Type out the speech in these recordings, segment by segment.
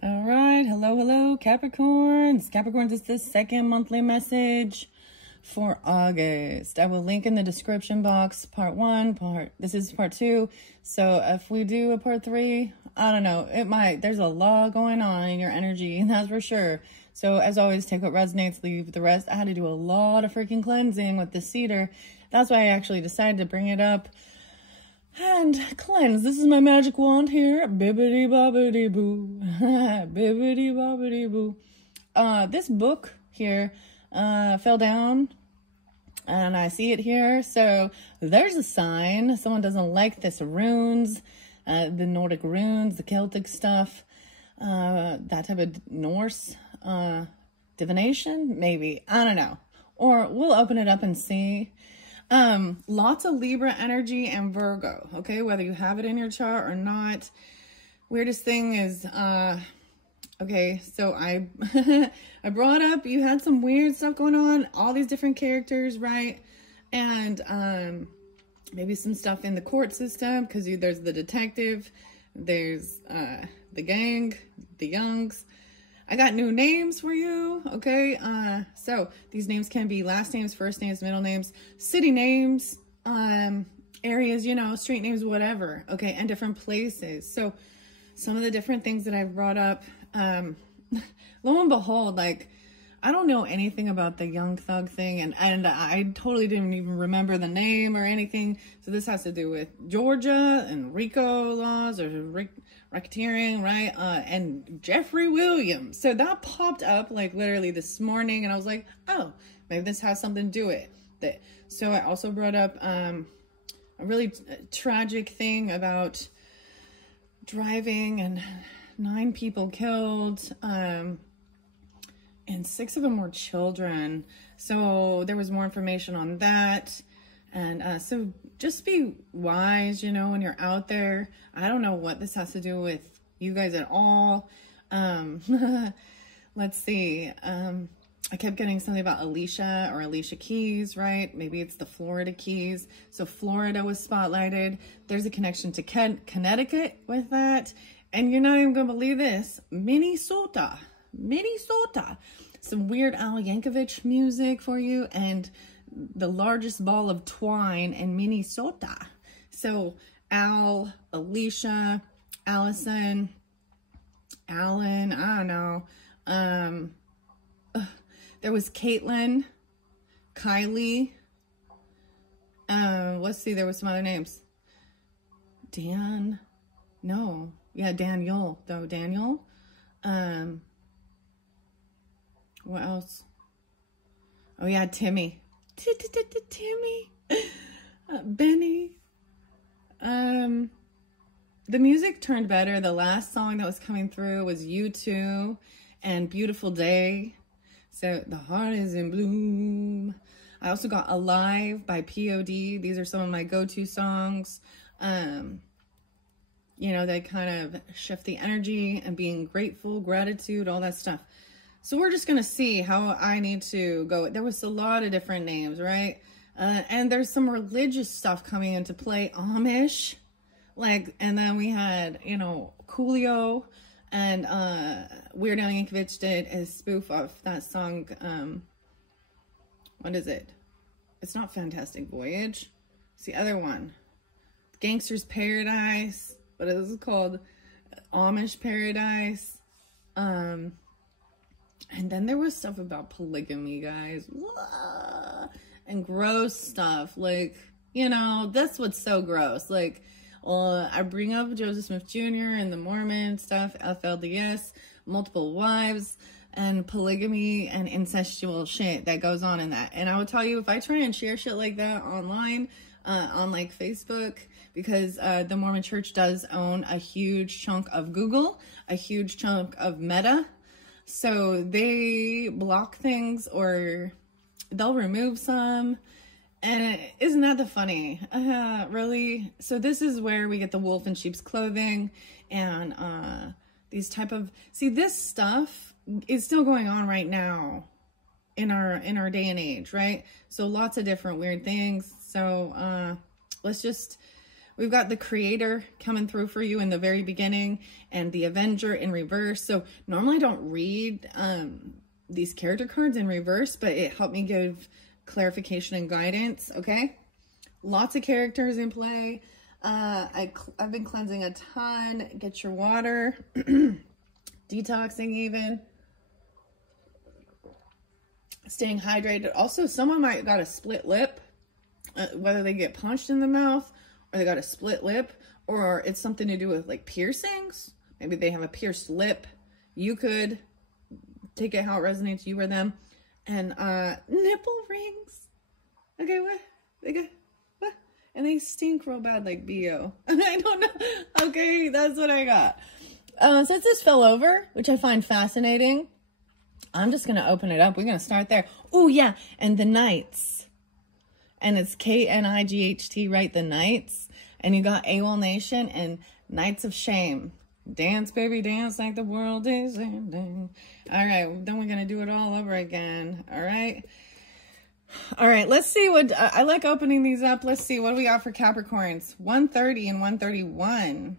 All right. Hello, Capricorns. Capricorns is the second monthly message for August. I will link in the description box, part one, this is part two. So if we do a part three, I don't know, there's a lot going on in your energy, that's for sure. So as always, take what resonates, leave the rest. I had to do a lot of freaking cleansing with the cedar. That's why I actually decided to bring it up and cleanse. This is my magic wand here. Bibbidi bobbidi boo. Bibbidi bobbidi boo. This book here fell down and I see it here. So there's a sign. Someone doesn't like this runes, the Nordic runes, the Celtic stuff, that type of Norse divination, maybe. I don't know. Or we'll open it up and see. Lots of Libra energy and Virgo, okay, whether you have it in your chart or not. Weirdest thing is, okay, so I I brought up, you had some weird stuff going on, all these different characters, right? And maybe some stuff in the court system, because there's the detective, there's the gang, the Youngs. I got new names for you, okay? So these names can be last names, first names, middle names, city names, areas, you know, street names, whatever, okay? And different places. So some of the different things that I've brought up, lo and behold, like, I don't know anything about the Young Thug thing, and I totally didn't even remember the name or anything. So this has to do with Georgia and RICO laws, or racketeering, right? And Jeffrey Williams. So that popped up like literally this morning, and I was like, oh, maybe this has something to do with it. So I also brought up a really tragic thing about driving and 9 people killed, and 6 of them were children. So there was more information on that. And so just be wise, you know, when you're out there. I don't know what this has to do with you guys at all. Let's see. I kept getting something about Alicia or Alicia Keys, right? Maybe it's the Florida Keys. So Florida was spotlighted. There's a connection to Connecticut with that. And you're not even going to believe this. Minnesota. Some weird Al Yankovic music for you, and the largest ball of twine in Minnesota. So Al, Alicia, Allison, Alan, I don't know. There was Caitlin, Kylie. Let's see, there was some other names. Daniel, though, Daniel. What else? Oh yeah, Timmy. Timmy. Benny. The music turned better. The last song that was coming through was U2 and Beautiful Day. So the heart is in bloom. I also got Alive by P.O.D. These are some of my go-to songs. You know, they kind of shift the energy and being grateful, gratitude, all that stuff. So we're just going to see how I need to go. There was a lot of different names, right? And there's some religious stuff coming into play. Amish. Like, and then we had, you know, Coolio, and Weird Al Yankovic did a spoof of that song. What is it? It's not Fantastic Voyage. It's the other one. Gangster's Paradise. What is it called? Amish Paradise. And then there was stuff about polygamy, guys. And gross stuff. Like, you know, that's what's so gross. Like, I bring up Joseph Smith Jr. and the Mormon stuff, FLDS, multiple wives, and polygamy and incestual shit that goes on in that. And I would tell you, if I try and share shit like that online, on like Facebook, because the Mormon Church does own a huge chunk of Google, a huge chunk of Meta. So they block things, or they'll remove some. And isn't that the funny? Really? So this is where we get the wolf in sheep's clothing, and these type of, see, this stuff is still going on right now in our day and age, right? So lots of different weird things. So let's just we've got the Creator coming through for you in the very beginning, and the Avenger in reverse. So normally I don't read these character cards in reverse, but it helped me give clarification and guidance. Okay, lots of characters in play. I've been cleansing a ton. Get your water, detoxing even, staying hydrated. Also, someone might got a split lip, whether they get punched in the mouth or they got a split lip, or it's something to do with like piercings. Maybe they have a pierced lip. You could take it how it resonates, you or them. And nipple rings. Okay, what? They got what? And they stink real bad like BO. I don't know. Okay, that's what I got. Since this fell over, which I find fascinating, I'm just going to open it up. We're going to start there. Oh, yeah. And the Knights. And it's Knight, right? The Knights. And you got AWOL Nation and Knights of Shame. Dance, baby, dance like the world is ending. All right. Then we're going to do it all over again. All right. All right. Let's see what... I like opening these up. Let's see. What do we got for Capricorns? 130 and 131.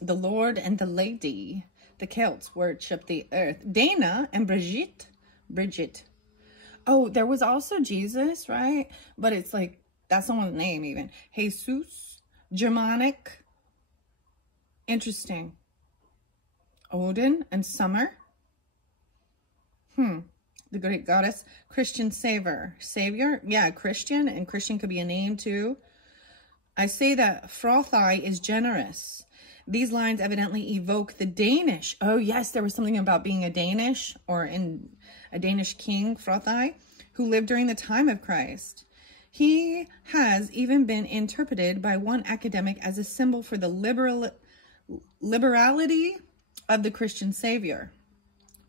The Lord and the Lady. The Celts worship the earth. Dana and Bridget. Oh, there was also Jesus, right? But it's like, that's someone's name even. Jesus. Germanic. Interesting. Odin and Summer. The Greek goddess. Christian Savior. Yeah, Christian. And Christian could be a name too. I say that Frothai is generous. These lines evidently evoke the Danish. Oh, yes, there was something about being a Danish or in a Danish king, Frothai, who lived during the time of Christ. He has even been interpreted by one academic as a symbol for the liberality of the Christian Savior.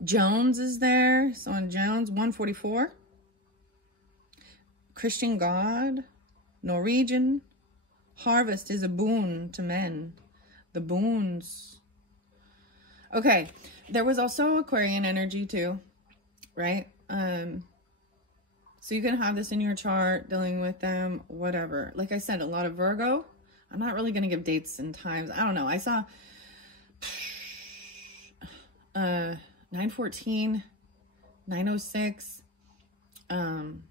Jones is there. So on Jones, 144. Christian God. Norwegian. Harvest is a boon to men. The boons. Okay. There was also Aquarian energy too, right? So you can have this in your chart, dealing with them, whatever. Like I said, a lot of Virgo. I'm not really going to give dates and times. I don't know. I saw 9/14, 9/06, and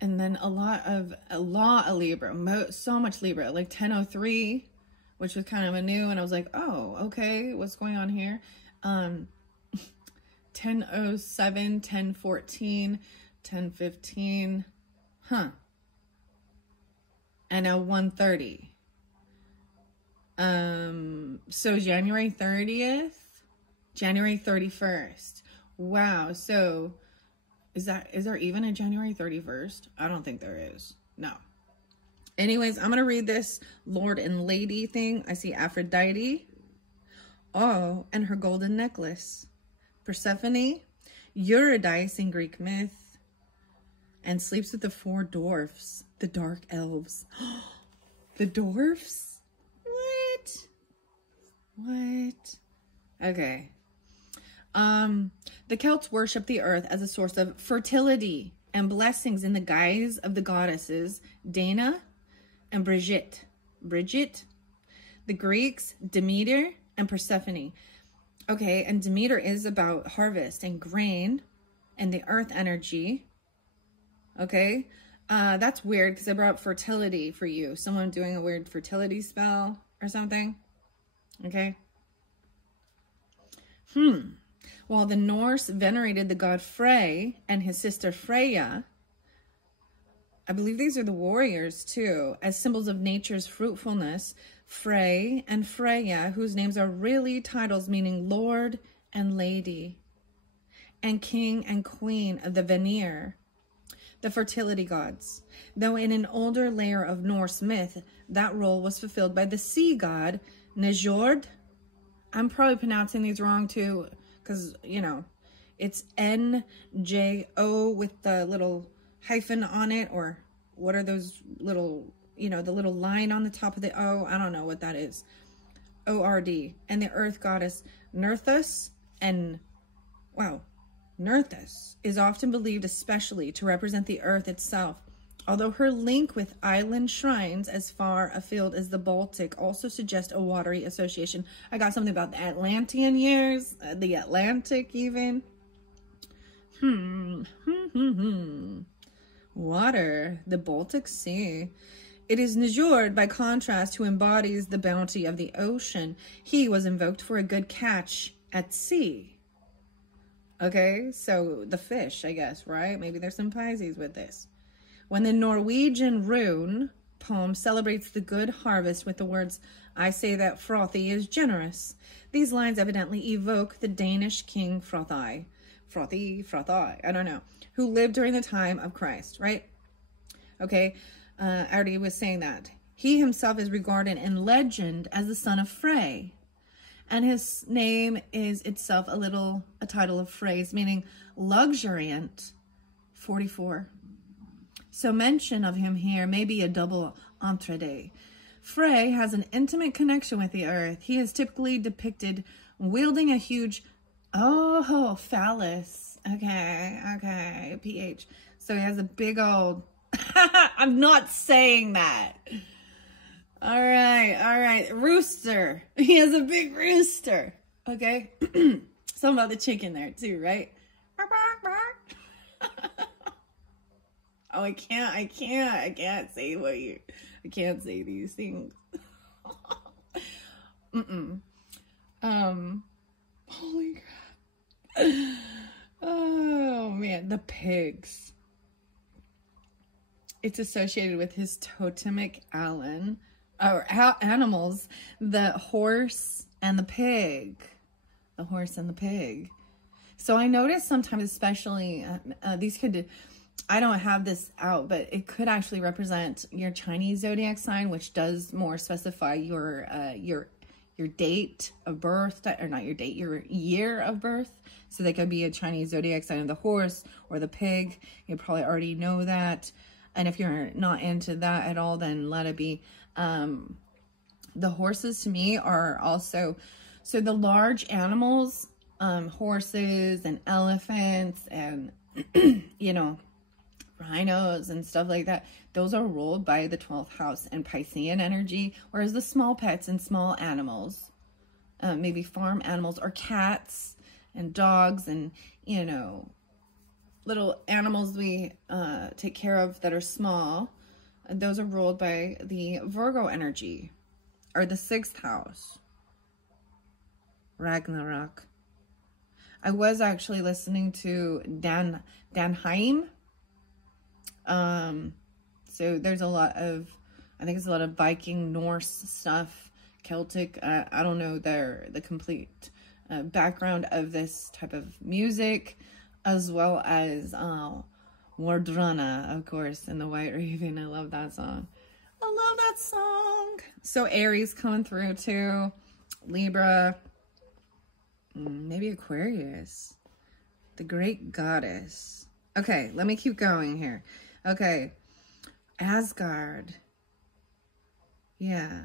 then a lot of Libra, so much Libra, like 10/03, which was kind of a new, and I was like, oh, okay, what's going on here? 10/07, 10/14, 10/15, and now 1/30. So January 30th, January 31st. Wow. So is there even a January 31st? I don't think there is. No. Anyways, I'm going to read this Lord and Lady thing. I see Aphrodite. Oh, and her golden necklace. Persephone, Eurydice in Greek myth, and sleeps with the 4 dwarfs, the dark elves. The dwarfs? What? Okay. The Celts worship the earth as a source of fertility and blessings in the guise of the goddesses Dana and Bridget. The Greeks, Demeter and Persephone. Okay, and Demeter is about harvest and grain and the earth energy. Okay, that's weird because I brought up fertility for you. Someone doing a weird fertility spell or something. Okay. While the Norse venerated the god Frey and his sister Freya, I believe these are the warriors too, as symbols of nature's fruitfulness. Frey and Freya, whose names are really titles meaning Lord and Lady, and King and Queen of the Vanir, the fertility gods. Though in an older layer of Norse myth, that role was fulfilled by the sea god Njord. I'm probably pronouncing these wrong too, because, you know, it's N-J-O with the little hyphen on it, or what are those little, you know, the little line on the top of the O? I don't know what that is. O-R-D. And the earth goddess Nerthus, and, wow, Nerthus is often believed especially to represent the earth itself, Although her link with island shrines as far afield as the Baltic also suggests a watery association. I got something about the Atlantean years, the Atlantic even. Water, the Baltic Sea. It is Njord, by contrast, who embodies the bounty of the ocean. He was invoked for a good catch at sea. Okay, so the fish, I guess, right? Maybe there's some Pisces with this. When the Norwegian rune poem celebrates the good harvest with the words, I say that frothy is generous, these lines evidently evoke the Danish king Frothy, I don't know, who lived during the time of Christ, right? Okay, I already was saying that. He himself is regarded in legend as the son of Frey, and his name is itself a title of phrase, meaning luxuriant, 44. So mention of him here may be a double entendre. Frey has an intimate connection with the earth. He is typically depicted wielding a huge, phallus. Okay, PH. So he has a big old, I'm not saying that. All right, rooster. He has a big rooster. Okay, something about the chicken there too, right? Oh, I can't say I can't say these things. Holy crap. Oh man, the pigs. It's associated with his totemic animals, the horse and the pig. The horse and the pig. So I noticed sometimes, especially, these could, I don't have this out, but it could actually represent your Chinese zodiac sign, which does more specify your date of birth, or not your date, your year of birth. So they could be a Chinese zodiac sign of the horse or the pig. You probably already know that. And if you're not into that at all, then let it be. The horses to me are also, so the large animals, horses and elephants and, you know, rhinos and stuff like that, those are ruled by the 12th house and Piscean energy, whereas the small pets and small animals, maybe farm animals or cats and dogs and, you know, little animals we take care of that are small, those are ruled by the Virgo energy, or the 6th house. Ragnarok. I was actually listening to Dan Haim. So there's a lot of, I think it's a lot of Viking, Norse stuff, Celtic. I don't know the complete background of this type of music, as well as Wardrana, of course, and the White Raven. I love that song. I love that song. So Aries coming through too. Libra. Maybe Aquarius. The great goddess. Okay, let me keep going here. Okay. Asgard. Yeah.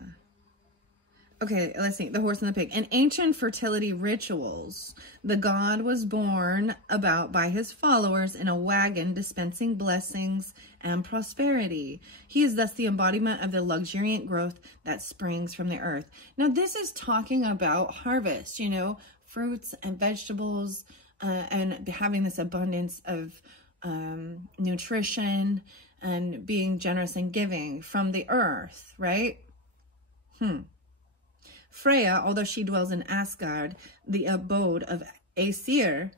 Okay, let's see. The horse and the pig. In ancient fertility rituals, the god was borne about by his followers in a wagon dispensing blessings and prosperity. He is thus the embodiment of the luxuriant growth that springs from the earth. Now, this is talking about harvest, you know, fruits and vegetables, and having this abundance of nutrition and being generous and giving from the earth, right? Freya, although she dwells in Asgard, the abode of Aesir,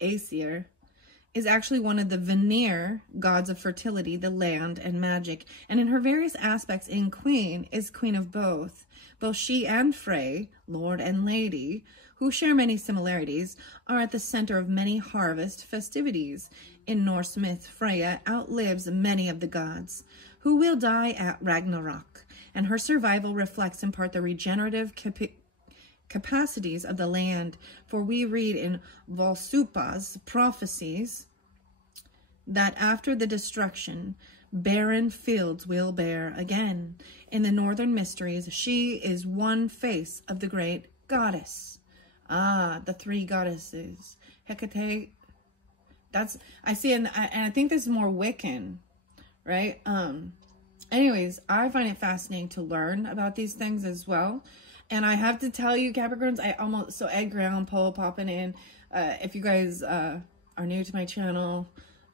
is actually one of the Vanir gods of fertility, the land, and magic. And in her various aspects in Queen, is queen of both. Both she and Frey, lord and lady, who share many similarities, are at the center of many harvest festivities. In Norse myth, Freya outlives many of the gods, who will die at Ragnarok, and her survival reflects in part the regenerative capacities of the land, for we read in Volsupa's prophecies that after the destruction, barren fields will bear again. In the northern mysteries, she is one face of the great goddess. Ah, the three goddesses. Hecate. That's, I see, and I think this is more Wiccan, right? Anyways, I find it fascinating to learn about these things as well. And I have to tell you, Capricorns, so Edgar Allan Poe popping in. If you guys are new to my channel,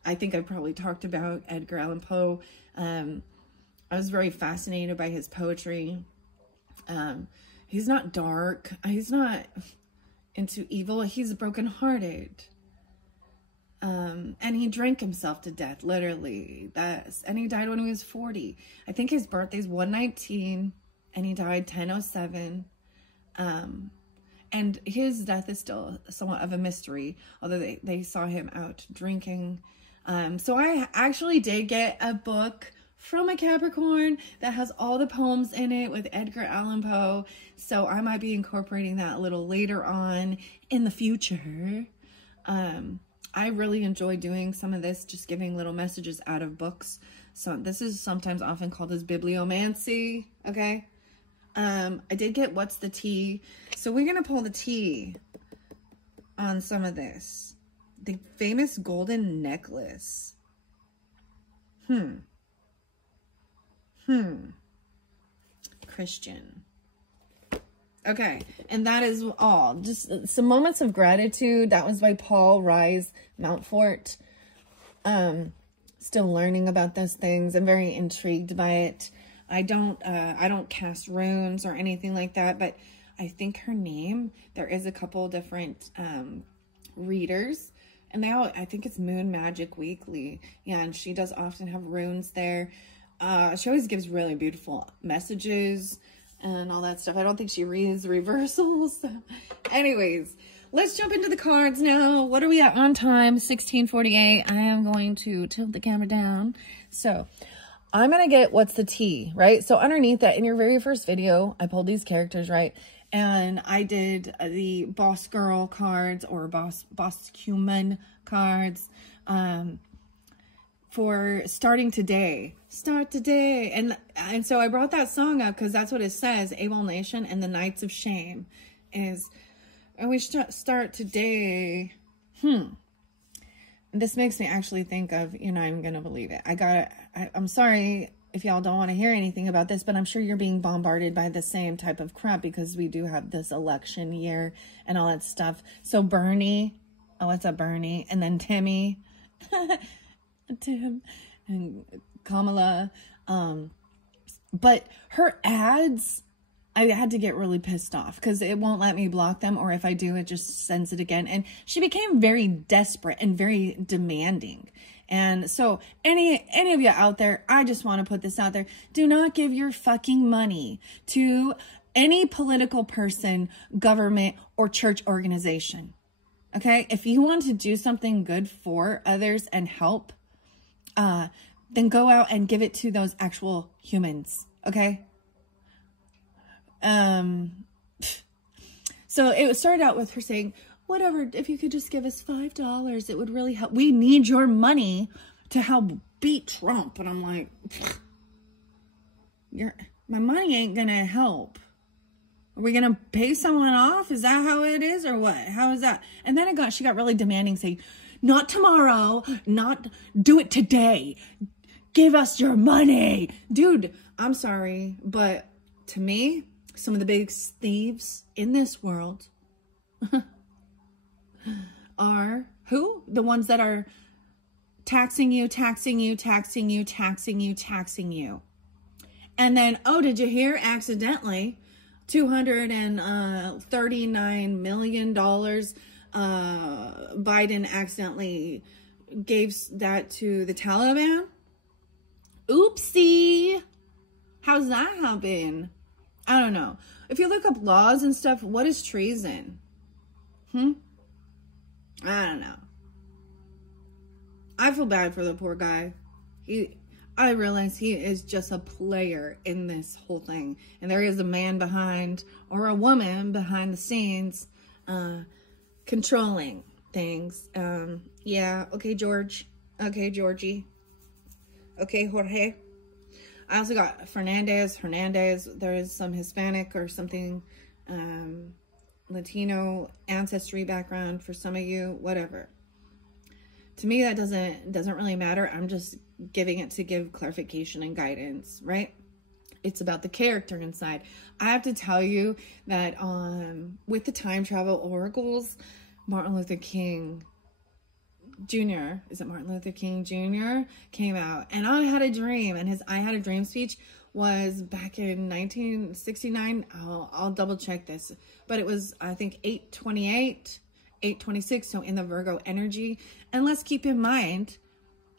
I think I probably talked about Edgar Allan Poe. I was very fascinated by his poetry. He's not dark. He's not into evil. He's brokenhearted. And he drank himself to death, literally. And he died when he was 40. I think his birthday's 1/19, and he died 10/07. And his death is still somewhat of a mystery, although they saw him out drinking. So I actually did get a book from a Capricorn that has all the poems in it with Edgar Allan Poe. So I might be incorporating that a little later on in the future. I really enjoy doing some of this, just giving little messages out of books. So this is sometimes often called as bibliomancy, okay? I did get what's the tea. So we're going to pull the tea on some of this. The famous golden necklace. Christian. Okay, and that is all. Just some moments of gratitude. That was by Paul Rise Mountfort. Still learning about those things. I'm very intrigued by it. I don't cast runes or anything like that, but I think her name, there is a couple different readers, and I think it's Moon Magic Weekly. Yeah, and she does often have runes there. She always gives really beautiful messages and all that stuff. I don't think she reads reversals. So anyways, let's jump into the cards now. What are we at on time? 16:48. I am going to tilt the camera down. So I'm going to get what's the tea, right? So underneath that, in your very first video, I pulled these characters, right? And I did the boss girl cards or boss human cards for starting today. Start today. And so I brought that song up because that's what it says. Able Nation and the Knights of Shame is, and we start today. This makes me actually think of, you're not even going to believe it. I'm sorry if y'all don't want to hear anything about this, but I'm sure you're being bombarded by the same type of crap because we do have this election year and all that stuff. So Bernie, oh, what's up, Bernie? And then Timmy, Tim, and Kamala. But her ads, I had to get really pissed off because it won't let me block them, or if I do, it just sends it again. And she became very desperate and very demanding. And so any of you out there, I just want to put this out there. Do not give your fucking money to any political person, government, or church organization. Okay? If you want to do something good for others and help, then go out and give it to those actual humans. Okay? So it started out with her saying, whatever, if you could just give us $5, it would really help. We need your money to help beat Trump. And I'm like, my money ain't gonna help. Are we gonna pay someone off? Is that how it is, or what? How is that? And then she got really demanding, saying, not tomorrow, not do it today. Give us your money. Dude, I'm sorry, but to me, some of the biggest thieves in this world are who? The ones that are taxing you, taxing you, taxing you, taxing you, taxing you. And then, oh, did you hear accidentally $239 million Biden accidentally gave that to the Taliban? Oopsie. How's that happen? I don't know. If you look up laws and stuff, what is treason? I don't know. I feel bad for the poor guy. I realize he is just a player in this whole thing. And there is a man behind, or a woman behind the scenes, controlling things. Yeah, okay, George. Okay, Georgie. Okay, Jorge. I also got Hernandez. There is some Hispanic or something, Latino ancestry background for some of you, whatever. To me, that doesn't really matter. I'm just giving it to give clarification and guidance, right? It's about the character inside. I have to tell you that with the time travel oracles, Martin Luther King Jr., is it Martin Luther King Jr. came out, and I had a dream, and his I had a dream speech was back in 1969. I'll double check this, but it was, I think, 8/28, 8/26, so in the Virgo energy. And let's keep in mind,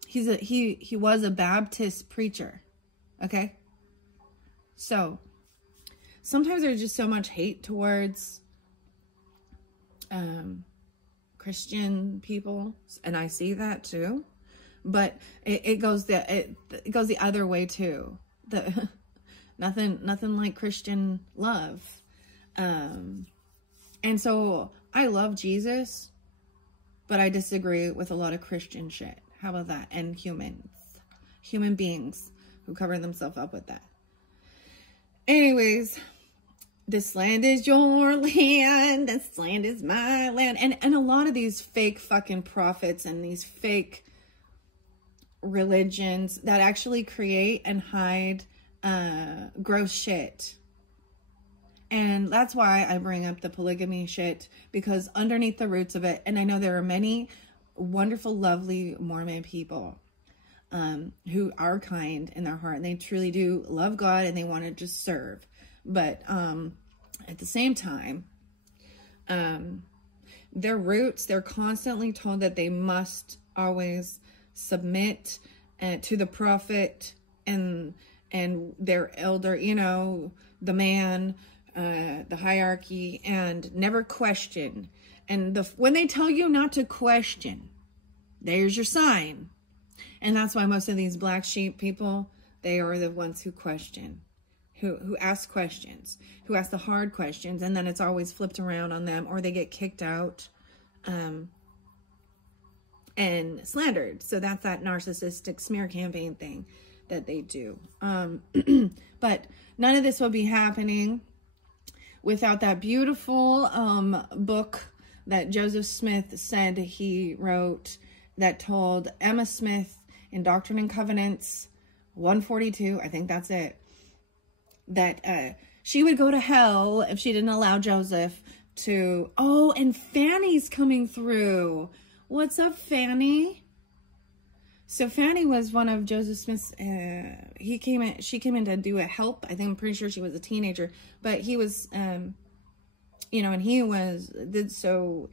he was a Baptist preacher, okay? So sometimes there's just so much hate towards Christian people, and I see that too, but it goes the other way too. Nothing like Christian love, and so I love Jesus, but I disagree with a lot of Christian shit. How about that? And human beings who cover themselves up with that. Anyways, this land is your land. This land is my land. And a lot of these fake fucking prophets and these fake religions that actually create and hide gross shit. And that's why I bring up the polygamy shit, because underneath the roots of it, and I know there are many wonderful, lovely Mormon people who are kind in their heart, and they truly do love God and they want to just serve. But at the same time, their roots, they're constantly told that they must always submit to the prophet and their elder, you know, the man, the hierarchy, and never question. And when they tell you not to question, there's your sign. And that's why most of these black sheep people, they are the ones who question, who ask questions, who ask the hard questions, and then it's always flipped around on them, or they get kicked out and slandered. So that's that narcissistic smear campaign thing that they do. But none of this will be happening without that beautiful book that Joseph Smith said he wrote, that told Emma Smith in Doctrine and Covenants 142, I think that's it, that she would go to hell if she didn't allow Joseph to... Oh, and Fanny's coming through. What's up, Fanny? So Fanny was one of Joseph Smith's, she came in to do a help. I think, I'm pretty sure she was a teenager, but he was, you know, and he did so,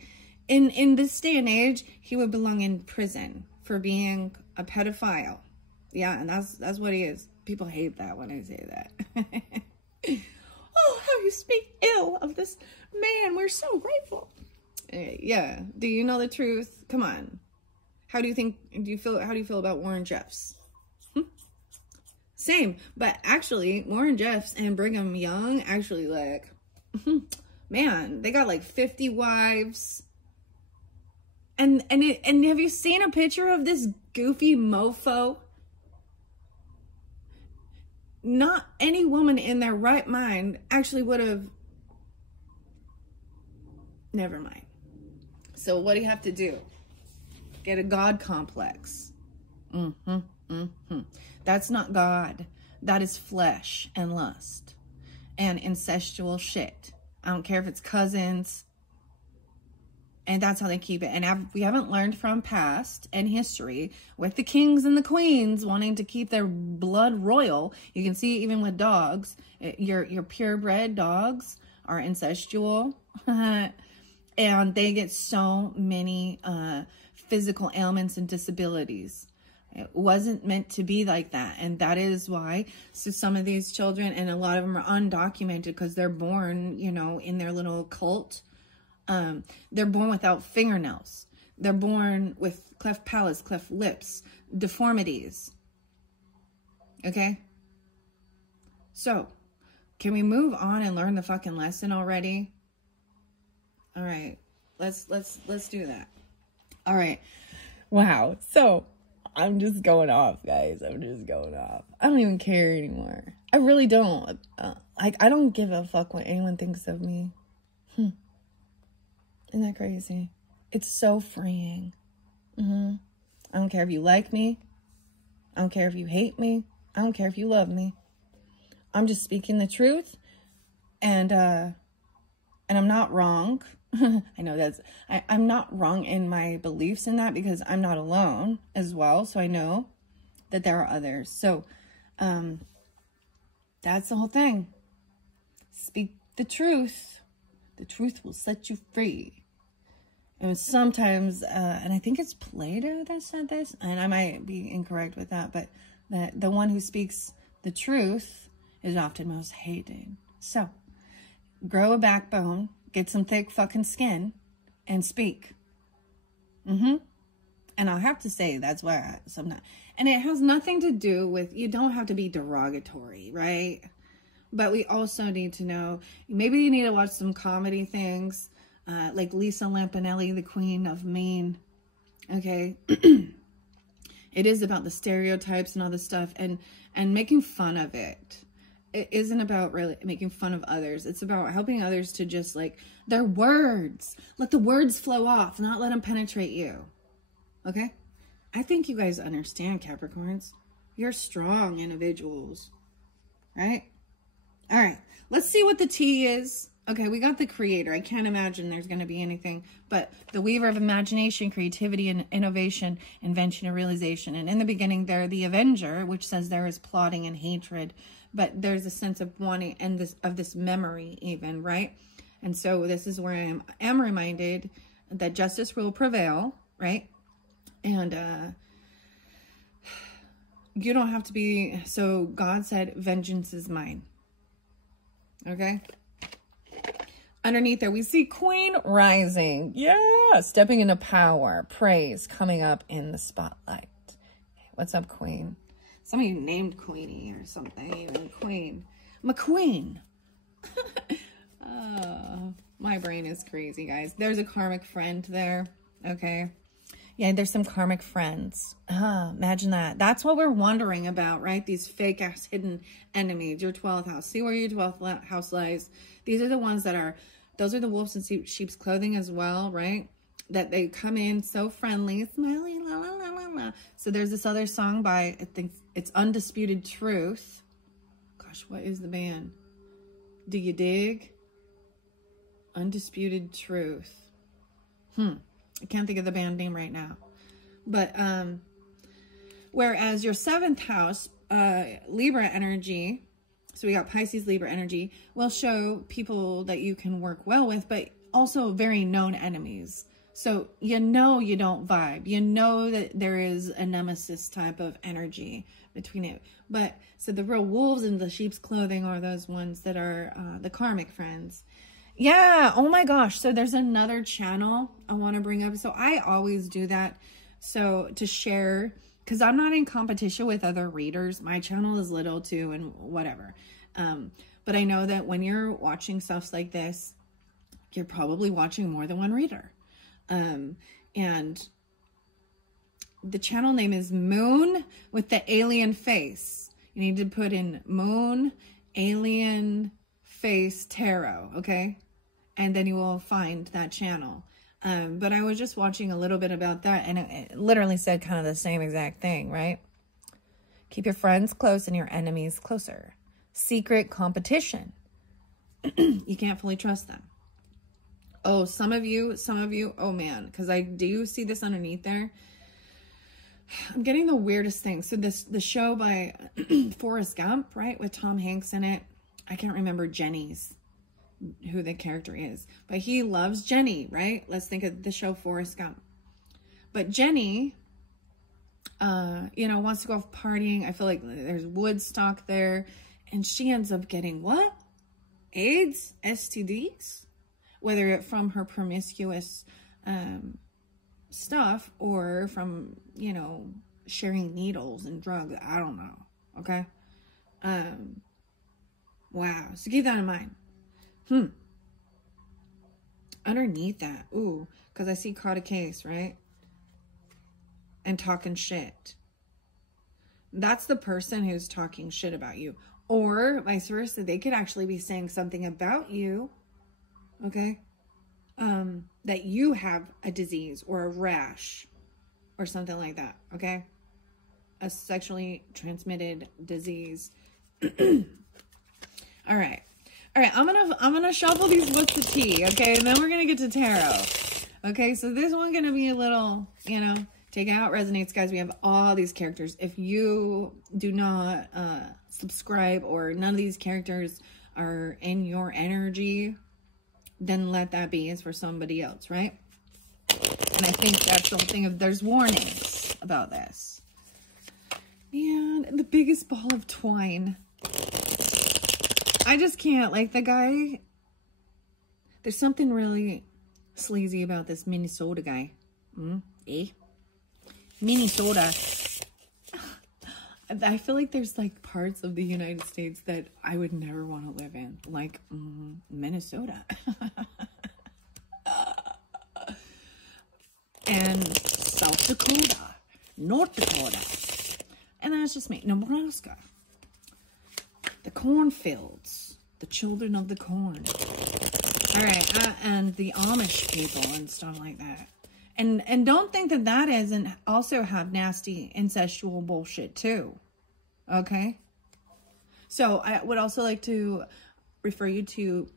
in this day and age, he would belong in prison for being a pedophile. Yeah, and that's what he is. People hate that when I say that. Oh, how you speak ill of this man. We're so grateful. Yeah. Do you know the truth? Come on. How do you feel about Warren Jeffs? Same, but actually Warren Jeffs and Brigham Young actually, like, man, they got like 50 wives. And have you seen a picture of this goofy mofo? Not any woman in their right mind actually would have. Never mind. So what do you have to do? Get a God complex. That's not God. That is flesh and lust and incestual shit. I don't care if it's cousins. And that's how they keep it. And we haven't learned from past and history with the kings and the queens wanting to keep their blood royal. You can see even with dogs, your purebred dogs are incestual. And they get so many physical ailments and disabilities. It wasn't meant to be like that. And that is why, so some of these children, and a lot of them are undocumented because they're born, you know, in their little cult. They're born without fingernails. They're born with cleft palates, cleft lips, deformities. Okay? So, can we move on and learn the fucking lesson already? All right. Let's do that. All right. Wow. So, I'm just going off, guys. I'm just going off. I don't even care anymore. I really don't. I don't give a fuck what anyone thinks of me. Isn't that crazy? It's so freeing. I don't care if you like me. I don't care if you hate me. I don't care if you love me. I'm just speaking the truth. And I'm not wrong. I know I'm not wrong in my beliefs in that, because I'm not alone as well. So I know that there are others. So, that's the whole thing. Speak the truth. The truth will set you free. And sometimes, and I think it's Plato that said this, and I might be incorrect with that, but that the one who speaks the truth is often most hated. So, grow a backbone, get some thick fucking skin, and speak. And I'll have to say, that's why sometimes, and it has nothing to do with, you don't have to be derogatory, right? But we also need to know, maybe you need to watch some comedy things, like Lisa Lampanelli, the Queen of Mean. Okay. It is about the stereotypes and all this stuff, and making fun of it. It isn't about really making fun of others. It's about helping others to just, like, their words. Let the words flow off, not let them penetrate you. Okay? I think you guys understand, Capricorns. You're strong individuals. Right? All right. Let's see what the T is. Okay, we got the creator. I can't imagine there's going to be anything. But the weaver of imagination, creativity, and innovation, invention, and realization. And in the beginning, they're the avenger, which says there is plotting and hatred. But there's a sense of wanting, and this memory even, right? And so this is where I am reminded that justice will prevail, right? And you don't have to be, so God said, vengeance is mine. Okay? Underneath there, we see Queen rising. Yeah, stepping into power, praise, coming up in the spotlight. What's up, Queen? Some of you named Queenie or something, even Queen. McQueen. Oh, my brain is crazy, guys. There's a karmic friend there, okay? Yeah, there's some karmic friends. Imagine that. That's what we're wondering about, right? These fake-ass hidden enemies. Your 12th house. See where your 12th house lies. These are the ones that are, those are the wolves in sheep's clothing as well, right? That they come in so friendly, smiley, la, la, la, la, la. So there's this other song by, I think it's Undisputed Truth. Gosh, what is the band? Do you dig? Undisputed Truth. I can't think of the band name right now. But, whereas your 7th house, Libra energy, so we got Pisces, Libra energy, will show people that you can work well with, but also very known enemies. So you know you don't vibe. You know that there is a nemesis type of energy between it. But, so the real wolves in the sheep's clothing are those ones that are the karmic friends. Yeah, oh my gosh. So there's another channel I want to bring up. So I always do that. So to share, because I'm not in competition with other readers. My channel is little too and whatever. But I know that when you're watching stuff like this, you're probably watching more than one reader. And the channel name is Moon with the Alien Face. You need to put in Moon Alien Face Tarot, okay? And then you will find that channel. But I was just watching a little bit about that, and it literally said kind of the same exact thing, right? Keep your friends close and your enemies closer. Secret competition. You can't fully trust them. Oh, some of you, oh man, because I do see this underneath there. I'm getting the weirdest thing. So the show by Forrest Gump, right, with Tom Hanks in it. I can't remember who the character is, but he loves Jenny, right? Let's think of the show Forrest Gump. But Jenny, you know, wants to go off partying. I feel like there's Woodstock there, and she ends up getting what? AIDS, STDs, whether it from her promiscuous stuff or from, you know, sharing needles and drugs. I don't know. Okay. Wow. So keep that in mind. Underneath that, ooh, because I see caught a case, right? And talking shit. That's the person who's talking shit about you. Or vice versa, they could actually be saying something about you, okay? That you have a disease or a rash, or something like that, okay? A sexually transmitted disease. All right. All right, I'm gonna shuffle these what's the tea, okay? And then we're gonna get to tarot. Okay, so this one's gonna be a little, you know, take it how it resonates, guys. We have all these characters. If you do not subscribe or none of these characters are in your energy, then let that be. It's for somebody else, right? And I think that's the whole thing of there's warnings about this. And the biggest ball of twine. I just can't, like, the guy, there's something really sleazy about this Minnesota guy. Minnesota. I feel like there's, like, parts of the United States that I would never want to live in. Like, Minnesota. And South Dakota. North Dakota. And that's just me. Nebraska. The cornfields, the children of the corn. All right, and the Amish people and stuff like that. And don't think that that isn't also have nasty incestual bullshit too. Okay? So I would also like to refer you to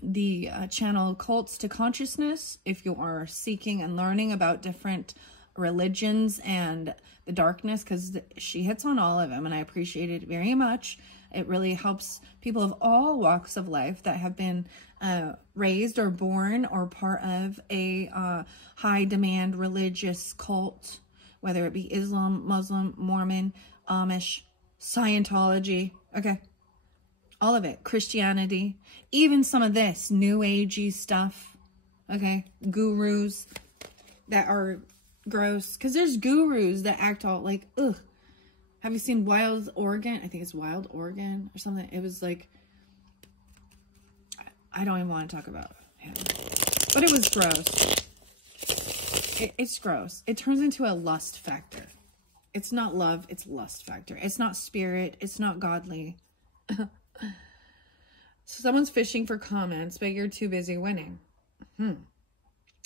the channel Cults to Consciousness if you are seeking and learning about different religions and the darkness, because she hits on all of them and I appreciate it very much. It really helps people of all walks of life that have been raised or born or part of a high demand religious cult, whether it be Islam, Muslim, Mormon, Amish, Scientology, okay, all of it, Christianity, even some of this new agey stuff, okay, gurus that are gross, because there's gurus that act all like, ugh. Have you seen Wild Oregon? I think it's Wild Oregon or something. It was like, I don't even want to talk about him. But it was gross. It's gross. It turns into a lust factor. It's not love, it's lust factor. It's not spirit, it's not godly. So someone's fishing for comments, but you're too busy winning.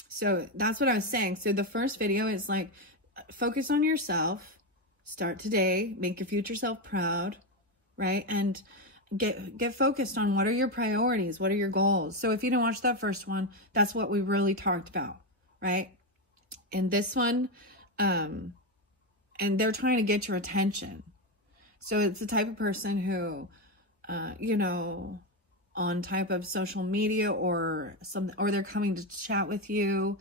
So that's what I was saying. So the first video is like, focus on yourself. Start today, make your future self proud, right? And get focused on what are your priorities, what are your goals. So if you didn't watch that first one, that's what we really talked about, right? And this one, and they're trying to get your attention. So it's the type of person who, you know, on type of social media or something, or they're coming to chat with you,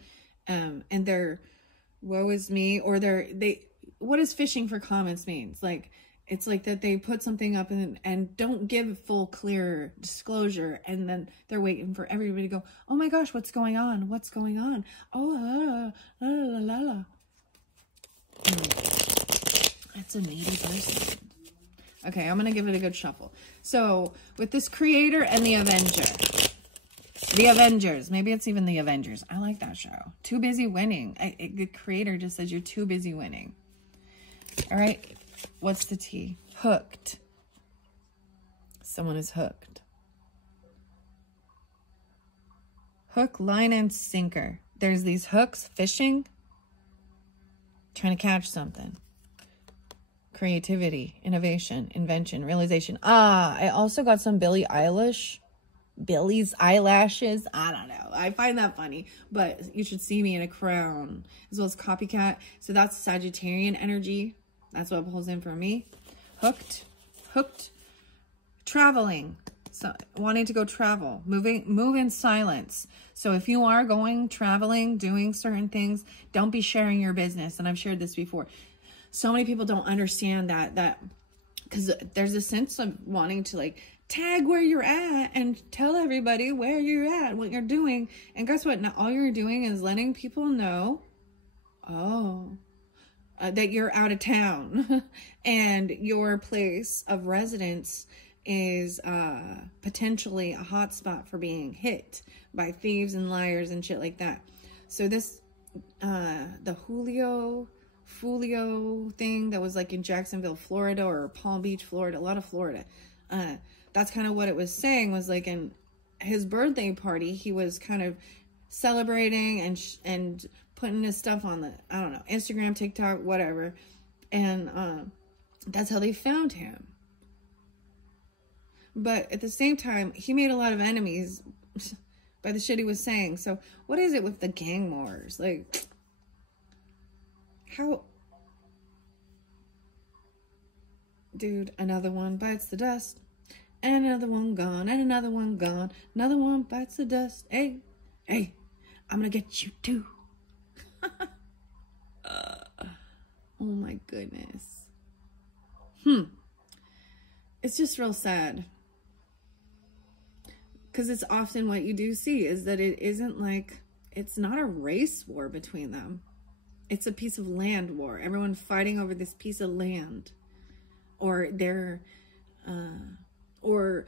and they're, woe is me, or what does fishing for comments means? Like, it's like that they put something up and don't give full, clear disclosure. And then they're waiting for everybody to go, oh my gosh, what's going on? What's going on? Oh, la, la, la, la. That's a needy person. Okay, I'm going to give it a good shuffle. So with this Creator and the Avenger. The Avengers. Maybe it's even the Avengers. I like that show. Too busy winning. The Creator just says you're too busy winning. All right. What's the tea? Hooked. Someone is hooked. Hook, line, and sinker. There's these hooks fishing. Trying to catch something. Creativity, innovation, invention, realization. I also got some Billie Eilish. Billie's eyelashes. I don't know. I find that funny, but you should see me in a crown, as well as copycat. So that's Sagittarian energy. That's what pulls in for me. Hooked, traveling. So wanting to go travel, move in silence. So if you are going traveling, doing certain things, don't be sharing your business. And I've shared this before. So many people don't understand that because there's a sense of wanting to like tag where you're at and tell everybody where you're at, what you're doing. And guess what? Now all you're doing is letting people know, that you're out of town and your place of residence is potentially a hot spot for being hit by thieves and liars and shit like that. So this, the Julio thing that was like in Jacksonville, Florida, or Palm Beach, Florida, a lot of Florida. That's kind of what it was saying, was like in his birthday party, he was kind of celebrating and putting his stuff on the, I don't know, Instagram, TikTok, whatever. And that's how they found him. But at the same time, he made a lot of enemies by the shit he was saying. So what is it with the gang wars? Like, how... Dude, another one bites the dust. And another one gone. And another one gone. Another one bites the dust. Hey, hey, I'm gonna get you too. Oh my goodness. It's just real sad. Because it's often what you do see is that it isn't like, it's not a race war between them. It's a piece of land war. Everyone fighting over this piece of land. Or they're, or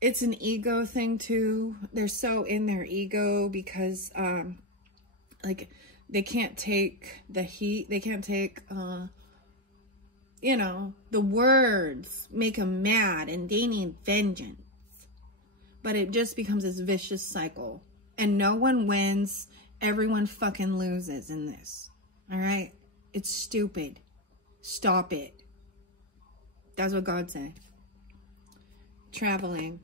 it's an ego thing too. They're so in their ego because, like, they can't take the heat. They can't take, you know, the words make them mad and they need vengeance. But it just becomes this vicious cycle. And no one wins. Everyone fucking loses in this. All right? It's stupid. Stop it. That's what God said. Traveling.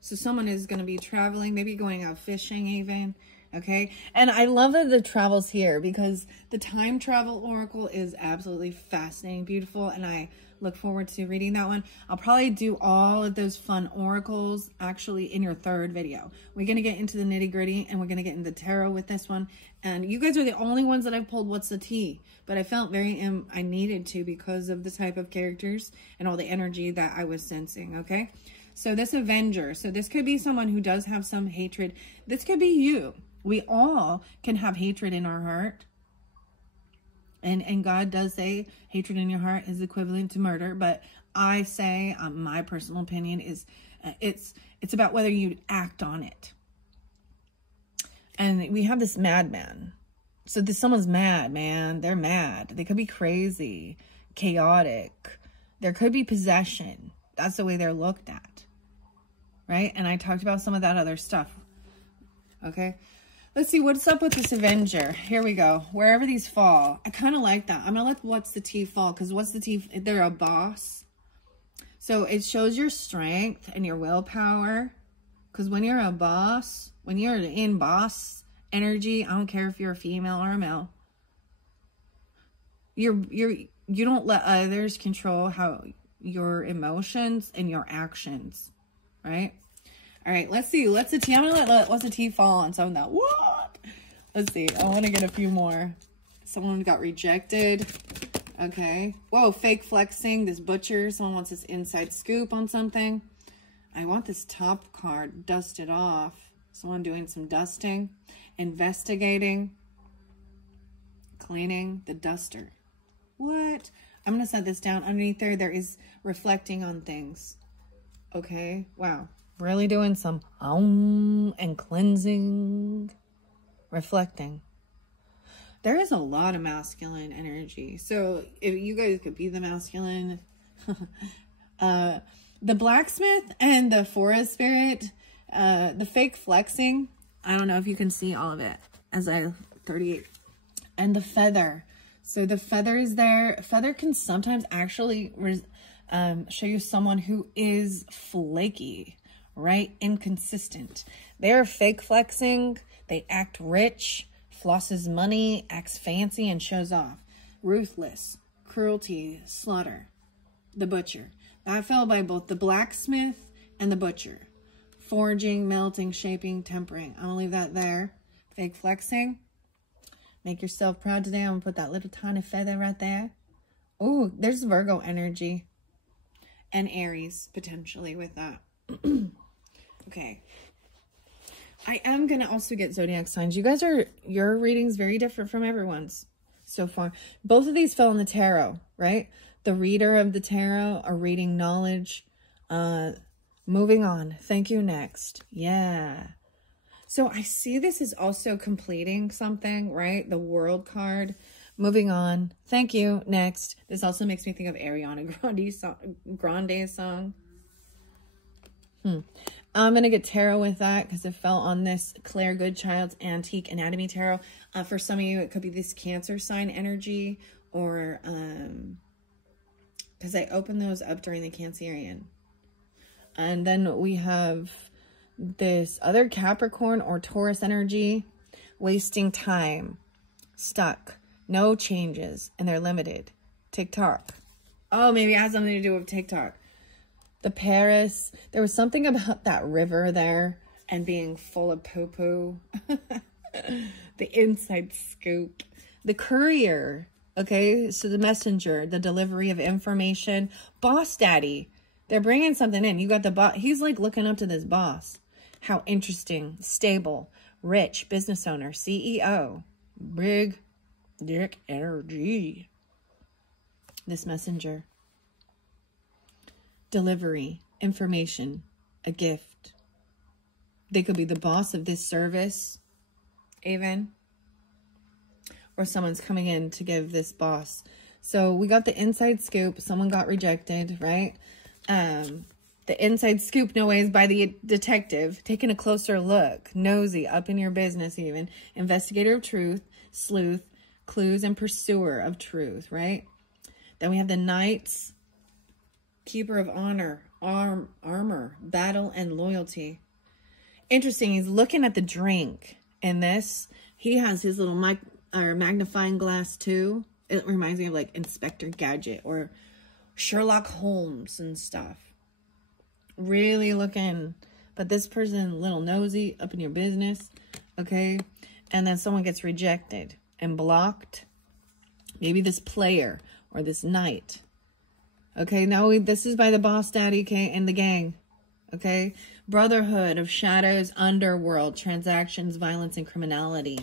So someone is going to be traveling, maybe going out fishing even. Okay. And I love that the travels here because the time travel oracle is absolutely fascinating, beautiful. And I look forward to reading that one. I'll probably do all of those fun oracles actually in your third video. We're going to get into the nitty gritty and we're going to get into tarot with this one. And you guys are the only ones that I've pulled What's the Tea. But I felt I needed to because of the type of characters and all the energy that I was sensing. Okay. So this Avenger. So this could be someone who does have some hatred. This could be you. We all can have hatred in our heart. And God does say hatred in your heart is equivalent to murder. But I say, my personal opinion is it's about whether you act on it. And we have this madman. So someone's mad, man. They're mad. They could be crazy, chaotic. There could be possession. That's the way they're looked at. Right? And I talked about some of that other stuff. Okay? Let's see, what's up with this Avenger? Here we go. Wherever these fall. I kind of like that. I'm going to let What's the Tea fall because What's the Tea, they're a boss. So it shows your strength and your willpower. Because when you're a boss, when you're in boss energy, I don't care if you're a female or a male. You don't let others control how your emotions and your actions. Right? All right, let's see. What's the Tea? I'm going to let What's the Tea fall on some of that. What? Let's see. I want to get a few more. Someone got rejected. Okay. Whoa, fake flexing. This butcher. Someone wants this inside scoop on something. I want this top card dusted off. Someone doing some dusting. Investigating. Cleaning the duster. What? I'm going to set this down. Underneath there, there is reflecting on things. Okay. Wow. Really doing some and cleansing, reflecting. There is a lot of masculine energy. So if you guys could be the masculine, the blacksmith and the forest spirit, the fake flexing. I don't know if you can see all of it as I 38 and the feather. So the feather is there. Feather can sometimes actually show you someone who is flaky. Right? Inconsistent. They're fake flexing. They act rich, flosses money, acts fancy, and shows off. Ruthless, cruelty, slaughter. The butcher. That fell by both the blacksmith and the butcher. Forging, melting, shaping, tempering. I'm going to leave that there. Fake flexing. Make yourself proud today. I'm going to put that little tiny feather right there. Oh, there's Virgo energy. And Aries, potentially, with that. Okay. I am going to also get zodiac signs. You guys your reading's very different from everyone's so far. Both of these fell in the tarot, right? The reader of the tarot are reading knowledge. Moving on. Thank you. Next. Yeah. So I see this is also completing something, right? The World card. Moving on. Thank you. Next. This also makes me think of Ariana Grande's song. I'm going to get tarot with that because it fell on this Claire Goodchild's Antique Anatomy Tarot. For some of you, it could be this Cancer sign energy, or because I opened those up during the Cancerian. And then we have this other Capricorn or Taurus energy, wasting time, stuck, no changes, and they're limited. TikTok. Oh, maybe it has something to do with TikTok. The Paris. There was something about that river there and being full of poo-poo. The inside scoop. The courier. Okay, so the messenger, the delivery of information. Boss daddy. They're bringing something in. You got the boss. He's like looking up to this boss. How interesting. Stable. Rich. Business owner. CEO. Big dick energy. This messenger. Delivery. Information. A gift. They could be the boss of this service. Even. Or someone's coming in to give this boss. So we got the inside scoop. Someone got rejected, right? The inside scoop, no ways, by the detective. Taking a closer look. Nosy, up in your business even. Investigator of truth. Sleuth. Clues and pursuer of truth, right? Then we have the knights. Keeper of honor. Armor. Battle and loyalty. Interesting. He's looking at the drink. In this, he has his little magnifying glass too. It reminds me of like Inspector Gadget or Sherlock Holmes and stuff. Really looking. But this person, a little nosy, up in your business. Okay. And then someone gets rejected and blocked. Maybe this player or this knight. Okay. Now this is by the boss daddy and the gang. Okay. Brotherhood of shadows, underworld, transactions, violence, and criminality.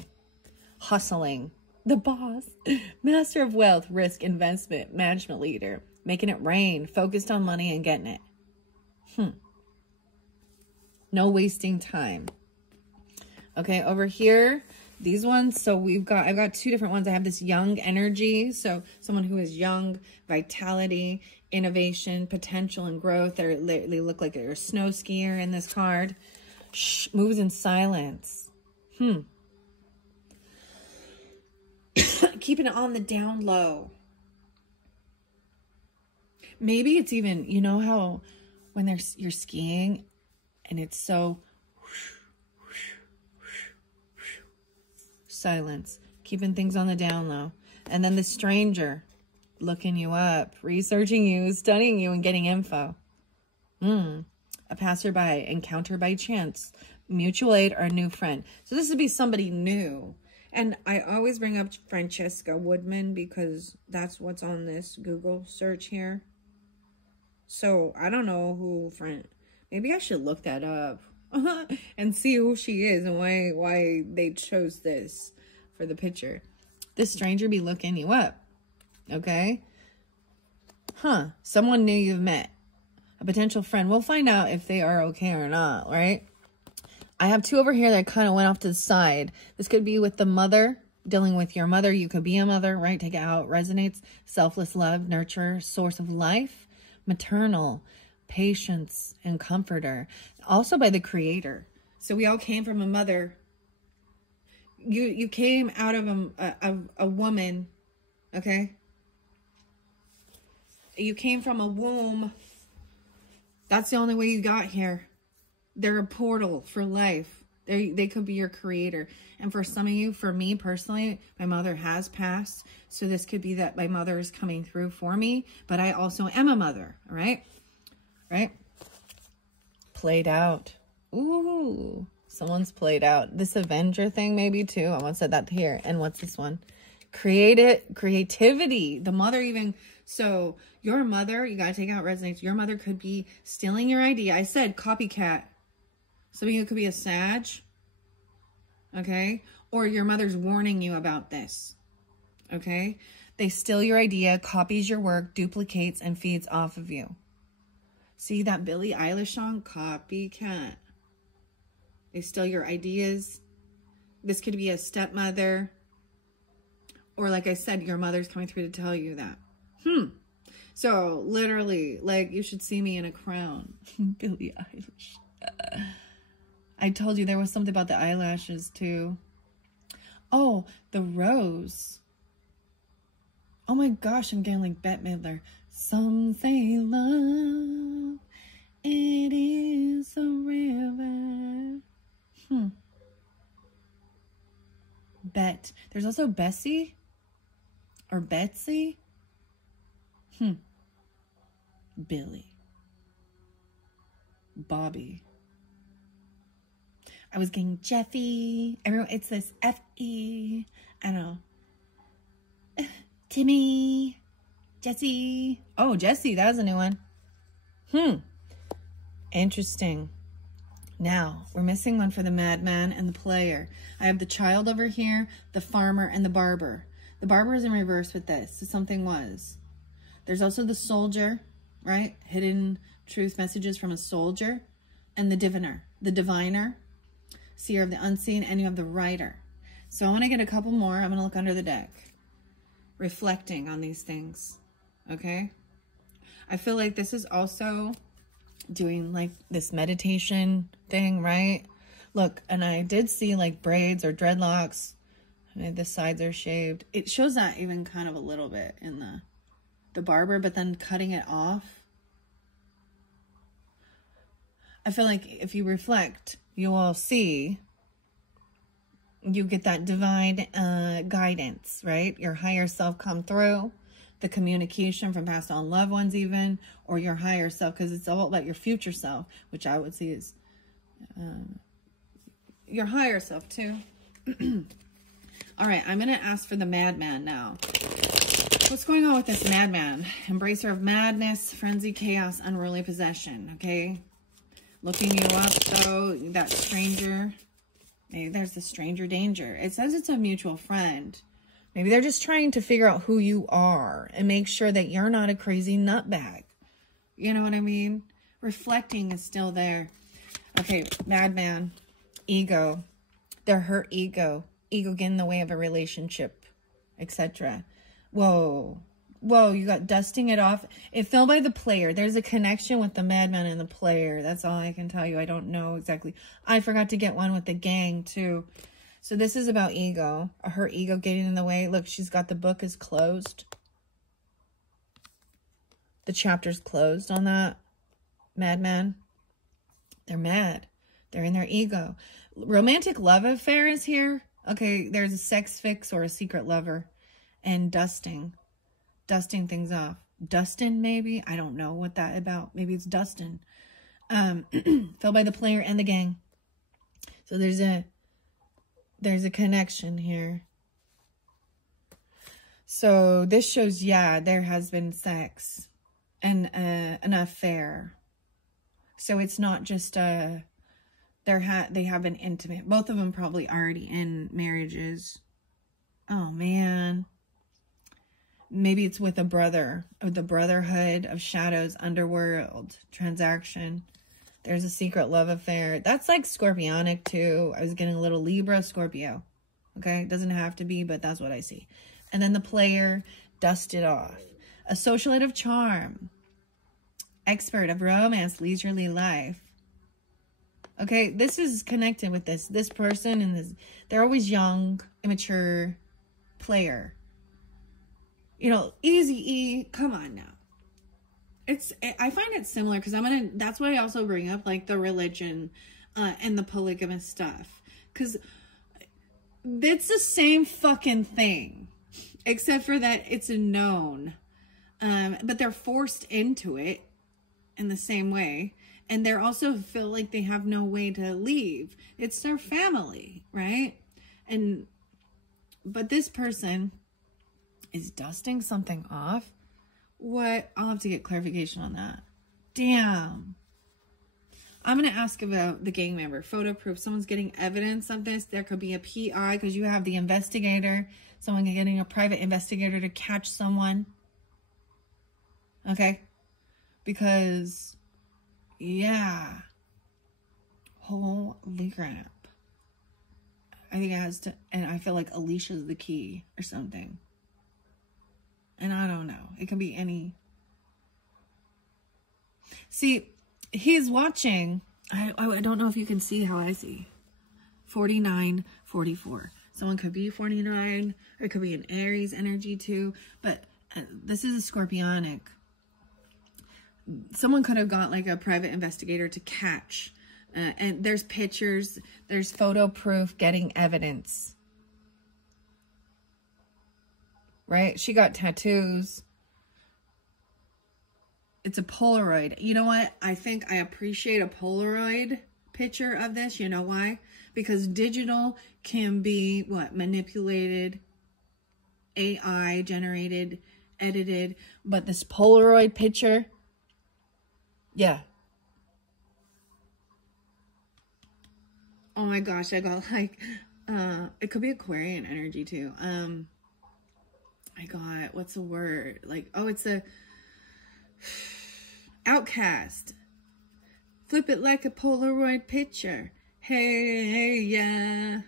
Hustling. The boss. Master of wealth, risk, investment, management leader. Making it rain. Focused on money and getting it. No wasting time. Okay, over here, these ones. So I've got two different ones. I have this young energy. So someone who is young, vitality, innovation, potential, and growth. They look like they're a snow skier in this card. Moves in silence. Keeping it on the down low. Maybe it's even, you know how when you're skiing and it's so silence, keeping things on the down low. And then the stranger looking you up, researching you, studying you, and getting info. A passerby, encounter by chance, mutual aid, or a new friend. So this would be somebody new. And I always bring up Francesca Woodman because that's what's on this Google search here. So I don't know who maybe I should look that up and see who she is and why they chose this for the picture. This stranger be looking you up. Okay. Someone new you've met. A potential friend. We'll find out if they are okay or not, right? I have two over here that kind of went off to the side. This could be with the mother, dealing with your mother. You could be a mother, right? Take it how it resonates. Selfless love, nurture, source of life. Maternal, patience, and comforter. Also by the creator. So we all came from a mother. You came out of a woman, okay? You came from a womb. That's the only way you got here. They're a portal for life. They could be your creator. And for some of you, for me personally, my mother has passed. So this could be that my mother is coming through for me. But I also am a mother. All right? Right? Played out. Ooh. Someone's played out. This Avenger thing maybe too. I once said that here. And what's this one? Creativity. The mother even... So your mother, you got to take out resonates. Your mother could be stealing your idea. I said copycat. Some of you could be a Sag. Okay. Or your mother's warning you about this. Okay. They steal your idea, copies your work, duplicates, and feeds off of you. See that Billie Eilish song? Copycat. They steal your ideas. This could be a stepmother. Or like I said, your mother's coming through to tell you that. So literally, like, you should see me in a crown. Billie Eilish. I told you there was something about the eyelashes too. Oh, the rose. Oh my gosh, I'm getting like Bette Midler. Some say love, it is a river. Bet. There's also Bessie or Betsy. Billy. Bobby. I was getting Jeffy. Everyone, it's this F-E. I don't know. Timmy. Jesse. Oh, Jesse. That was a new one. Interesting. Now, we're missing one for the madman and the player. I have the child over here, the farmer, and the barber. The barber is in reverse with this, so something was. There's also the soldier, right? Hidden truth messages from a soldier. And the diviner, seer of the unseen, and you have the writer. So I want to get a couple more. I'm going to look under the deck. Reflecting on these things, okay? I feel like this is also doing like this meditation thing, right? Look, and I did see like braids or dreadlocks. And the sides are shaved. It shows that even kind of a little bit in the barber, but then cutting it off. I feel like if you reflect, you will see, you get that divine guidance, right? Your higher self come through, the communication from past on loved ones even, or your higher self, because it's all about your future self, which I would see is your higher self too. All right, I'm going to ask for the madman now. What's going on with this madman? Embracer of madness, frenzy, chaos, unruly possession, okay? Looking you up, though, that stranger. Maybe there's the stranger danger. It says it's a mutual friend. Maybe they're just trying to figure out who you are and make sure that you're not a crazy nutbag. You know what I mean? Reflecting is still there. Okay, madman, ego. Their hurt ego. Ego get in the way of a relationship, etc. Whoa. Whoa, you got dusting it off. It fell by the player. There's a connection with the madman and the player. That's all I can tell you. I don't know exactly. I forgot to get one with the gang, too. So this is about ego. Her ego getting in the way. Look, she's got the book is closed. The chapter's closed on that madman. They're mad. They're in their ego. Romantic love affair is here. Okay, there's a sex fix or a secret lover. And dusting. Dusting things off. Dustin, maybe? I don't know what that about. Maybe it's Dustin. Fell by the player and the gang. So there's a connection here. So this shows, yeah, there has been sex and an affair. So it's not just they have been intimate. Both of them probably already in marriages. Oh man. Maybe it's with a brother, or the brotherhood of shadows, underworld transaction. There's a secret love affair. That's like Scorpionic too. I was getting a little Libra, Scorpio. Okay, it doesn't have to be, but that's what I see. And then the player dusted off. A socialite of charm. Expert of romance, leisurely life. Okay, this is connected with this person and this. They're always young, immature player. You know, Easy-E, come on now. I find it similar because that's why I also bring up like the religion and the polygamous stuff. Because it's the same fucking thing. Except for that it's a known. But they're forced into it in the same way. And they're also feel like they have no way to leave. It's their family, right? But this person is dusting something off. What? I'll have to get clarification on that. Damn. I'm going to ask about the gang member. Photo proof. Someone's getting evidence of this. There could be a PI because you have the investigator. Someone getting a private investigator to catch someone. Okay? Because, yeah. Holy crap. I think it has to, and I feel like Alicia's the key or something. And I don't know. It could be any. See, he's watching I don't know if you can see how I see. 49, 44. Someone could be 49, or it could be an Aries energy too, but this is a Scorpionic. Someone could have got like a private investigator to catch, and there's pictures, there's photo proof, getting evidence. Right? She got tattoos. It's a Polaroid. You know what? I think I appreciate a Polaroid picture of this. You know why? Because digital can be, what, manipulated, AI generated, edited. But this Polaroid picture, yeah. Oh my gosh, I got like, it could be Aquarian energy too. I got, what's the word? Like, oh, it's a outcast. Flip it like a Polaroid picture. Hey, yeah.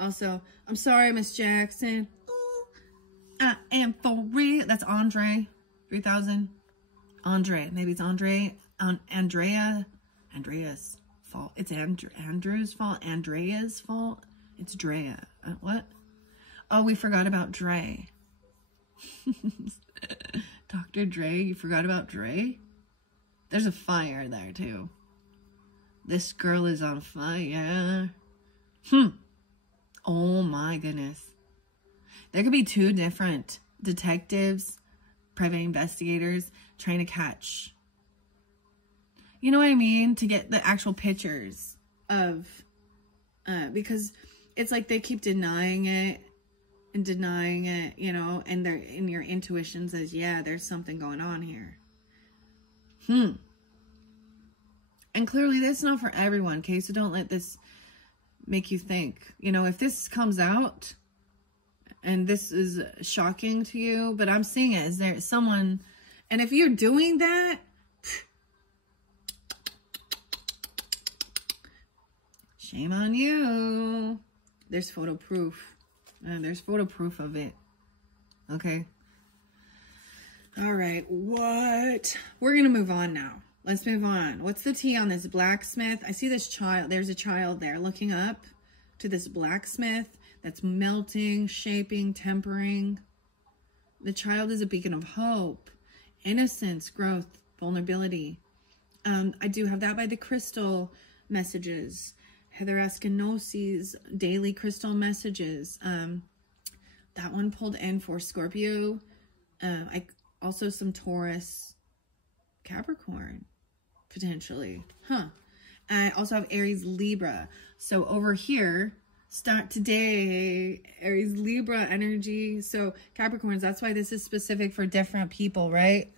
Also, I'm sorry, Miss Jackson. Ooh, I am for real. That's Andre 3000. Andre. Maybe it's Andre. Andrea's fault. It's Andrew's fault. Andrea's fault. It's Drea. What? Oh, we forgot about Dre. Dr. Dre. You forgot about Dre? There's a fire there, too. This girl is on fire. Oh, my goodness. There could be two different detectives, private investigators, trying to catch. You know what I mean? To get the actual pictures of, because it's like they keep denying it and denying it, you know, and your intuition says, yeah, there's something going on here. And clearly that's not for everyone, okay? So don't let this make you think, you know, if this comes out and this is shocking to you, but I'm seeing it, is there someone, and if you're doing that, shame on you. There's photo proof. There's photo proof of it. Okay. All right. What? We're going to move on now. Let's move on. What's the tea on this blacksmith? I see this child. There's a child there looking up to this blacksmith that's melting, shaping, tempering. The child is a beacon of hope, innocence, growth, vulnerability. I do have that by the crystal messages. Heather Eskinosi's daily crystal messages. That one pulled in for Scorpio. I also some Taurus, Capricorn, potentially. I also have Aries, Libra. So over here, start today, Aries, Libra energy. So Capricorns, that's why this is specific for different people, right?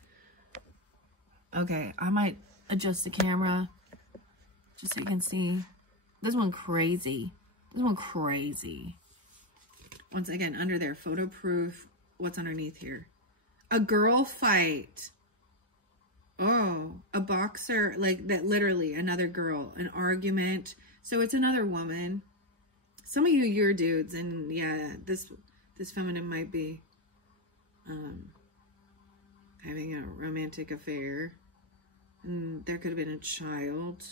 Okay, I might adjust the camera just so you can see. This one crazy. This one crazy. Once again, under there, photo proof. What's underneath here? A girl fight. Oh, a boxer, like that, literally another girl, an argument. So it's another woman. Some of you're dudes, and yeah, this feminine might be having a romantic affair. And there could have been a child.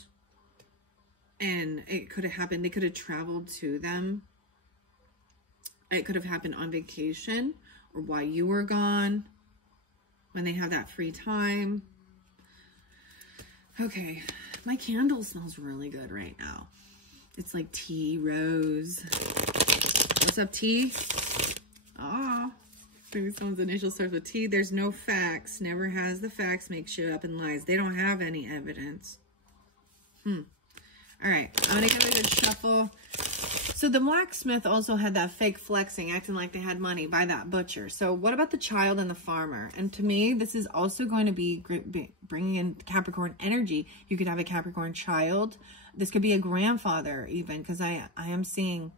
And it could have happened, they could have traveled to them. It could have happened on vacation or while you were gone, when they have that free time. Okay, my candle smells really good right now. It's like tea, rose. What's up, tea? Ah, maybe someone's initial starts with T. There's no facts, never has the facts, makes shit up and lies. They don't have any evidence. All right, I'm going to give it a good shuffle. So the blacksmith also had that fake flexing, acting like they had money by that butcher. So what about the child and the farmer? And to me, this is also going to be bringing in Capricorn energy. You could have a Capricorn child. This could be a grandfather even, because I am seeing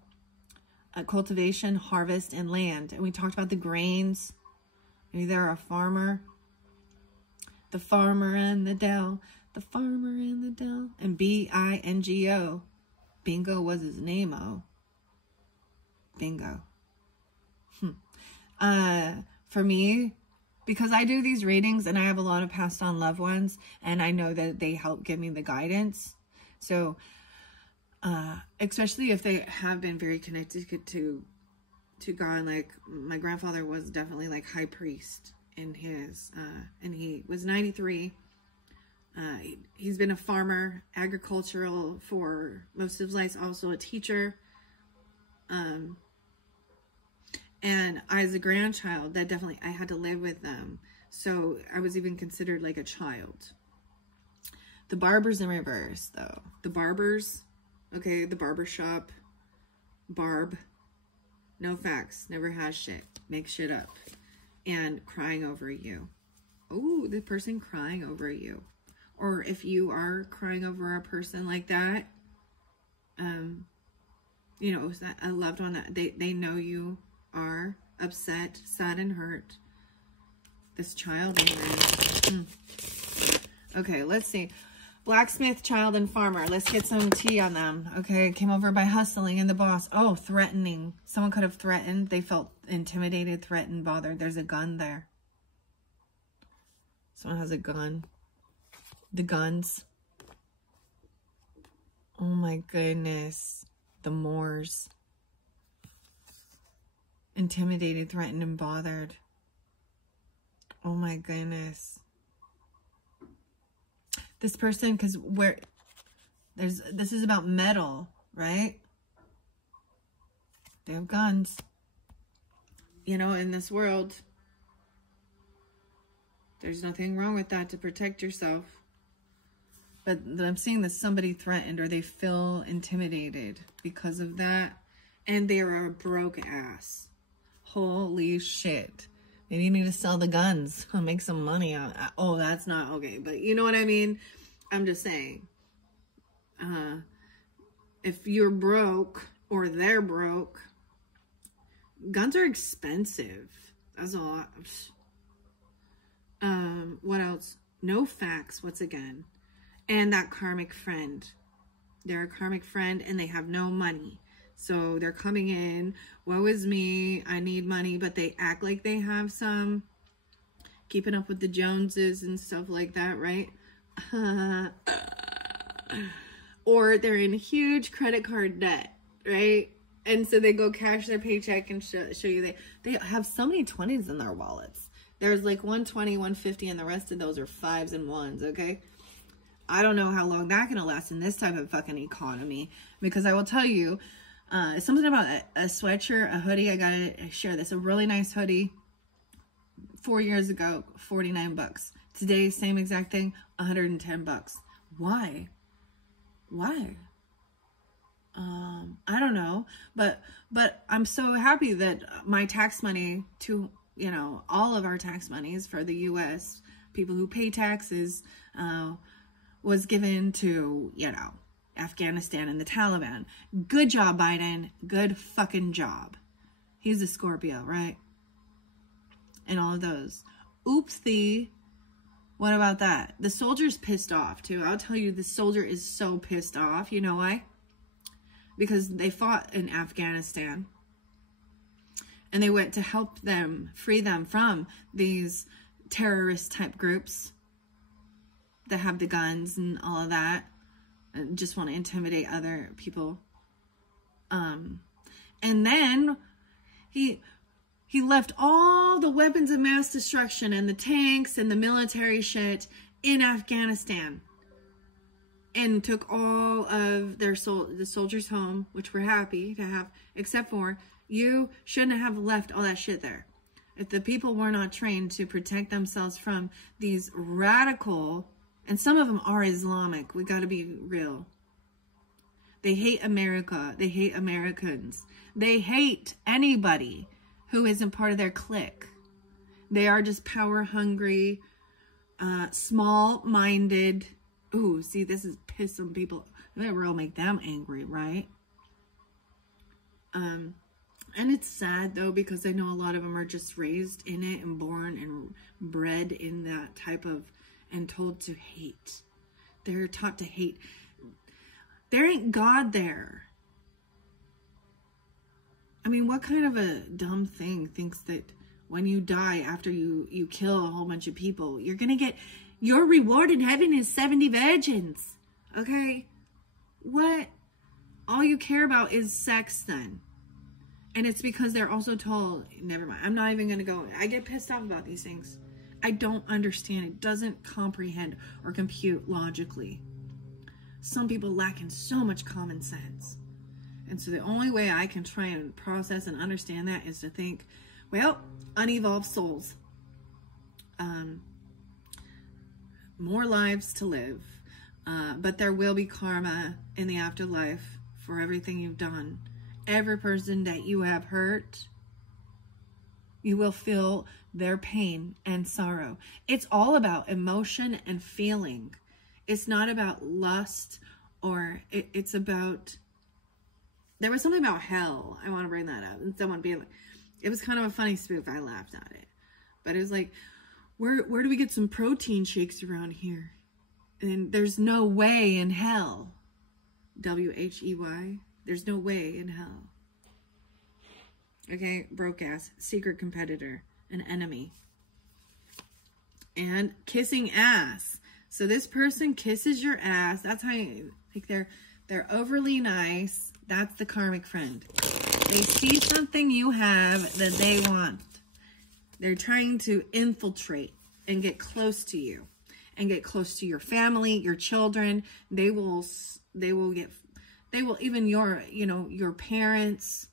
a cultivation, harvest, and land. And we talked about the grains. Maybe they're a farmer. The farmer and the dell. The farmer in the dell. And B-I-N-G-O. Bingo was his name-o. Bingo. For me, because I do these readings and I have a lot of passed on loved ones, and I know that they help give me the guidance. So, especially if they have been very connected to God, like my grandfather was definitely like high priest in his, and he was 93. He's been a farmer, agricultural for most of his life, also a teacher. And as a grandchild, that definitely, I had to live with them. So I was even considered like a child. The barbers in reverse, though. The barbers, okay, the barber shop, barb, no facts, never has shit, make shit up, and crying over you. Ooh, the person crying over you. Or if you are crying over a person like that, you know, that a loved one that they know you are upset, sad, and hurt. This child in there. Okay, let's see. Blacksmith, child, and farmer. Let's get some tea on them. Okay, came over by hustling and the boss. Oh, threatening. Someone could have threatened. They felt intimidated, threatened, bothered. There's a gun there. Someone has a gun. The guns. Oh my goodness. The Moors. Intimidated, threatened, and bothered. Oh my goodness. This person, because this is about metal, right? They have guns. You know, in this world, there's nothing wrong with that, to protect yourself. But I'm seeing that somebody threatened, or they feel intimidated because of that. And they are a broke ass. Holy shit. Maybe you need to sell the guns. Make some money on. Oh, that's not okay. But you know what I mean? I'm just saying. If you're broke or they're broke, guns are expensive. That's a lot. What else? No facts, once again. And that karmic friend. They're a karmic friend and they have no money. So they're coming in, woe is me, I need money, but they act like they have some. Keeping up with the Joneses and stuff like that, right? Or they're in huge credit card debt, right? And so they go cash their paycheck and show you they have so many 20s in their wallets. There's like 120, 150, and the rest of those are 5s and 1s, okay? I don't know how long that's going to last in this type of fucking economy. Because I will tell you, something about a sweatshirt, a hoodie. I gotta share this. A really nice hoodie. 4 years ago, 49 bucks. Today, same exact thing, 110 bucks. Why? Why? I don't know. But I'm so happy that my tax money to, you know, all of our tax monies for the U.S. people who pay taxes, was given to, you know, Afghanistan and the Taliban. Good job, Biden. Good fucking job. He's a Scorpio, right? And all of those. Oopsie. What about that? The soldier's pissed off, too. I'll tell you, the soldier is so pissed off. You know why? Because they fought in Afghanistan. And they went to help them, free them from these terrorist-type groups that have the guns and all of that. And just want to intimidate other people. And then he left all the weapons of mass destruction and the tanks and the military shit in Afghanistan. And took all of the soldiers home, which we're happy to have, except for you shouldn't have left all that shit there. If the people were not trained to protect themselves from these radical, and some of them are Islamic. We got to be real. They hate America. They hate Americans. They hate anybody who isn't part of their clique. They are just power hungry, small-minded. Ooh, see, this is pissing people. That will make them angry, right? And it's sad, though, because I know a lot of them are just raised in it and born and bred in that type of, and told to hate. They're taught to hate. There ain't God there. I mean, what kind of a dumb thing thinks that when you die after you kill a whole bunch of people, you're going to get, your reward in heaven is 70 virgins. Okay? What? All you care about is sex then. And it's because they're also told, never mind, I'm not even going to go. I get pissed off about these things. I don't understand. It doesn't comprehend or compute logically. Some people lack in so much common sense. And so the only way I can try and process and understand that is to think, well, unevolved souls. More lives to live. But there will be karma in the afterlife for everything you've done. Every person that you have hurt, you will feel their pain and sorrow. It's all about emotion and feeling. It's not about lust, or it's about, there was something about hell. I want to bring that up. And someone being like, it was kind of a funny spoof. I laughed at it. But it was like, where do we get some protein shakes around here? And there's no way in hell. W-H-E-Y. There's no way in hell. Okay, broke ass, secret competitor, an enemy. And kissing ass. So this person kisses your ass. That's how you, like, they're overly nice. That's the karmic friend. They see something you have that they want. They're trying to infiltrate and get close to you, and get close to your family, your children. They will even your parents,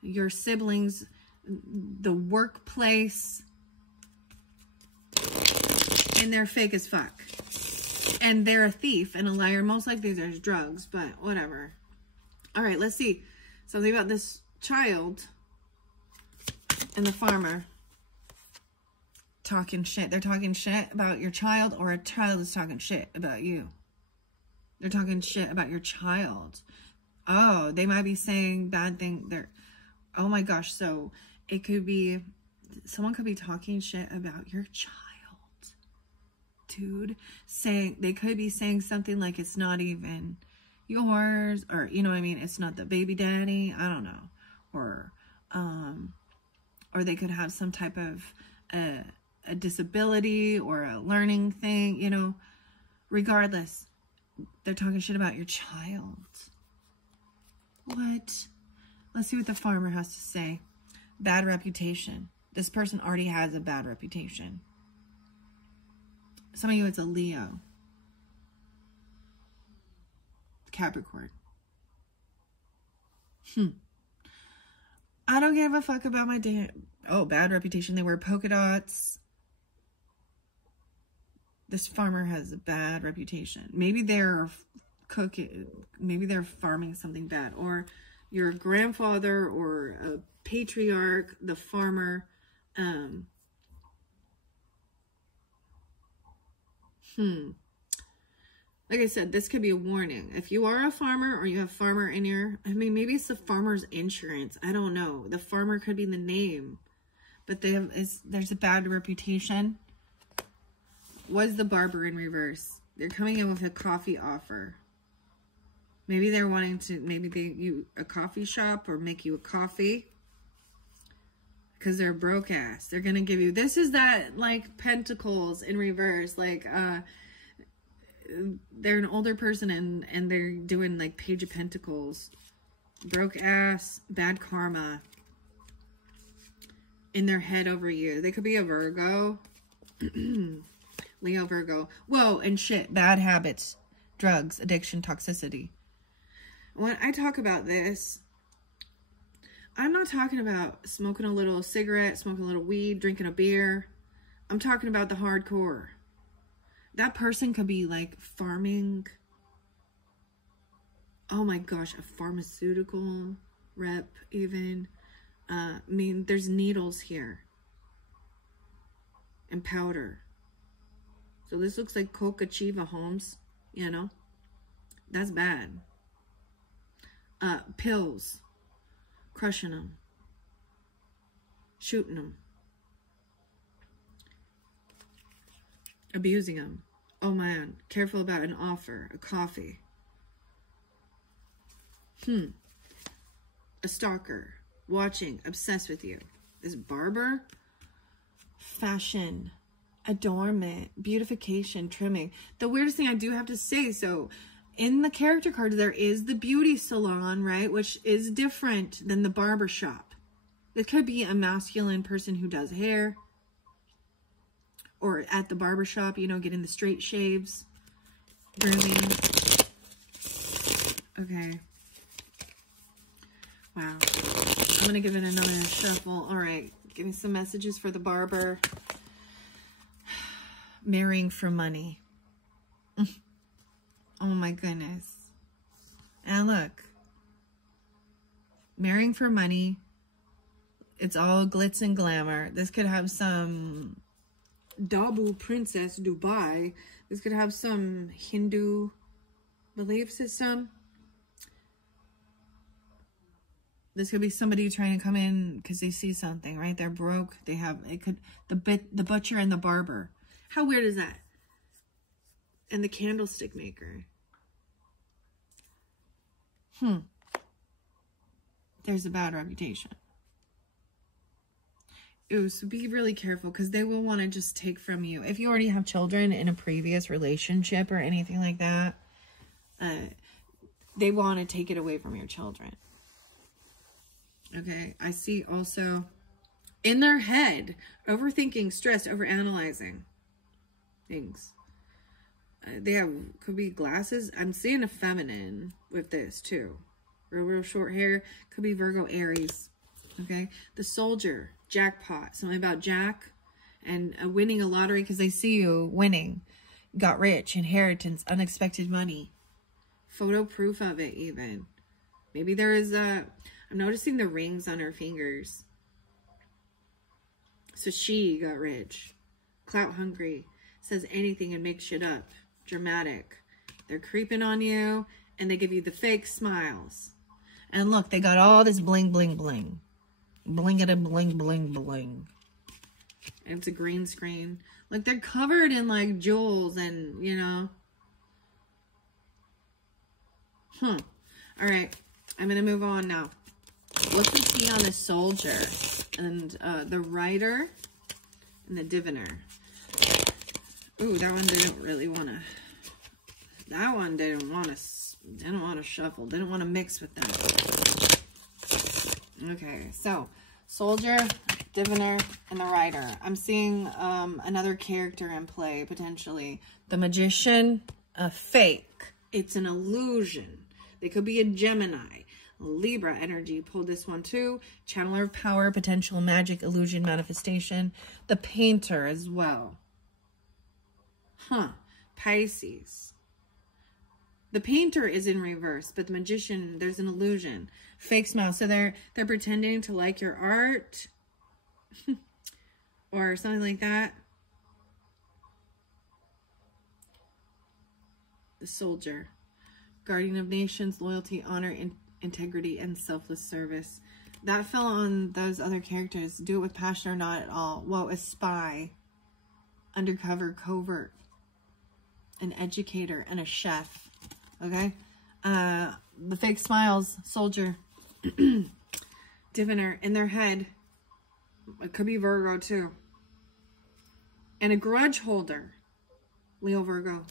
your siblings, the workplace, and they're fake as fuck. And they're a thief and a liar. Most likely there's drugs, but whatever. All right, let's see. Something about this child and the farmer talking shit. They're talking shit about your child, or a child is talking shit about you. They're talking shit about your child. Oh, they might be saying bad things. Oh my gosh. So it could be, someone could be talking shit about your child. Dude, they could be saying something like it's not even yours, or, you know what I mean? It's not the baby daddy. I don't know. Or they could have some type of a disability or a learning thing, you know. Regardless, they're talking shit about your child. What? Let's see what the farmer has to say. Bad reputation. This person already has a bad reputation. Some of you, it's a Leo. Capricorn. I don't give a fuck about my damn... Oh, bad reputation. They wear polka dots. This farmer has a bad reputation. Maybe they're cooking. Maybe they're farming something bad. Or your grandfather or a patriarch, the farmer. Like I said, this could be a warning. If you are a farmer, or you have farmer in your... I mean, maybe it's the farmer's insurance. I don't know. The farmer could be the name. But there's a bad reputation. Was the barber in reverse? They're coming in with a coffee offer. Maybe they're wanting to, a coffee shop, or make you a coffee. Because they're broke ass. They're going to give you, this is that, like, pentacles in reverse. Like, they're an older person, and they're doing, like, page of pentacles. Broke ass, bad karma in their head over you. They could be a Virgo. Leo, Virgo. Whoa, and shit. Bad habits. Drugs, addiction, toxicity. When I talk about this, I'm not talking about smoking a little cigarette, smoking a little weed, drinking a beer. I'm talking about the hardcore. That person could be like farming. Oh my gosh, a pharmaceutical rep even. I mean, there's needles here. And powder. So this looks like Coca Chiva Holmes, you know. That's bad. Pills. Crushing them. Shooting them. Abusing them. Oh man, careful about an offer. A coffee. A stalker. Watching. Obsessed with you. This barber. Fashion. Adornment, beautification, trimming. The weirdest thing I do have to say, so in the character cards, there is the beauty salon, right? Which is different than the barber shop. It could be a masculine person who does hair. Or at the barber shop, you know, getting the straight shaves. Grooming. Okay. Wow. I'm going to give it another shuffle. All right. Give me some messages for the barber. Marrying for money. Oh my goodness. And look. Marrying for money. It's all glitz and glamour. This could have some Dabu Princess Dubai. This could have some Hindu belief system. This could be somebody trying to come in because they see something, right? They're broke. They have, it could, the butcher and the barber. How weird is that? And the candlestick maker. There's a bad reputation. Ooh, so be really careful because they will want to just take from you. If you already have children in a previous relationship or anything like that, they want to take it away from your children. Okay, I see also in their head, overthinking, stressed, overanalyzing things. They have, could be glasses. I'm seeing a feminine with this too. Real short hair. Could be Virgo, Aries. Okay, the soldier, jackpot. Something about Jack and winning a lottery because they see you winning. Got rich, inheritance, unexpected money. Photo proof of it even. Maybe there is a... I'm noticing the rings on her fingers. So she got rich. Clout hungry. Says anything and makes shit up. Dramatic. They're creeping on you and they give you the fake smiles. And look, they got all this bling, bling, bling. Bling-a-da, bling, bling, bling. And it's a green screen. Like they're covered in like jewels and, you know. All right. I'm going to move on now. What's the tea on the soldier and the writer and the diviner? Ooh, that one didn't really want to. That one didn't want to shuffle. Didn't want to mix with that. Okay, so soldier, diviner, and the writer. I'm seeing another character in play potentially. The magician, a fake. It's an illusion. They could be a Gemini. Libra energy, pulled this one too. Channeler of power, potential magic, illusion, manifestation. The painter as well. Pisces. The painter is in reverse, but the magician, there's an illusion. Fake smile. So they're pretending to like your art or something like that. The soldier. Guardian of nations, loyalty, honor, integrity, and selfless service. That fell on those other characters. Do it with passion or not at all. Whoa, a spy. Undercover, covert. An educator and a chef. Okay? The fake smiles, soldier. Diviner in their head. It could be Virgo too. And a grudge holder. Leo, Virgo.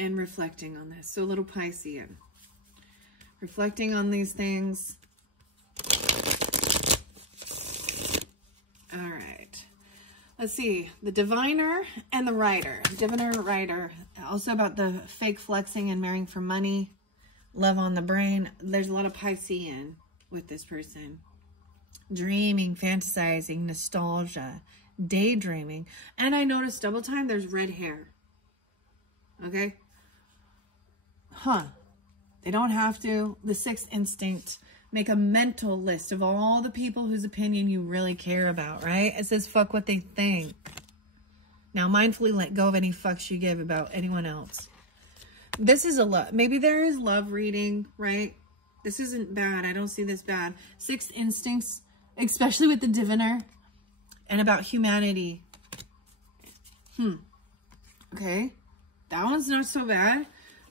And reflecting on this. So a little Piscean. Reflecting on these things. All right. Let's see. The diviner and the writer. Diviner, writer. Also about the fake flexing and marrying for money. Love on the brain. There's a lot of Piscean with this person. Dreaming, fantasizing, nostalgia, daydreaming. And I noticed double time there's red hair. Okay? They don't have to. The sixth instinct. Make a mental list of all the people whose opinion you really care about, right? It says fuck what they think. Now mindfully let go of any fucks you give about anyone else. This is a love. Maybe there is love reading, right? This isn't bad. I don't see this bad. Sixth instincts, especially with the diviner and about humanity. Okay. That one's not so bad.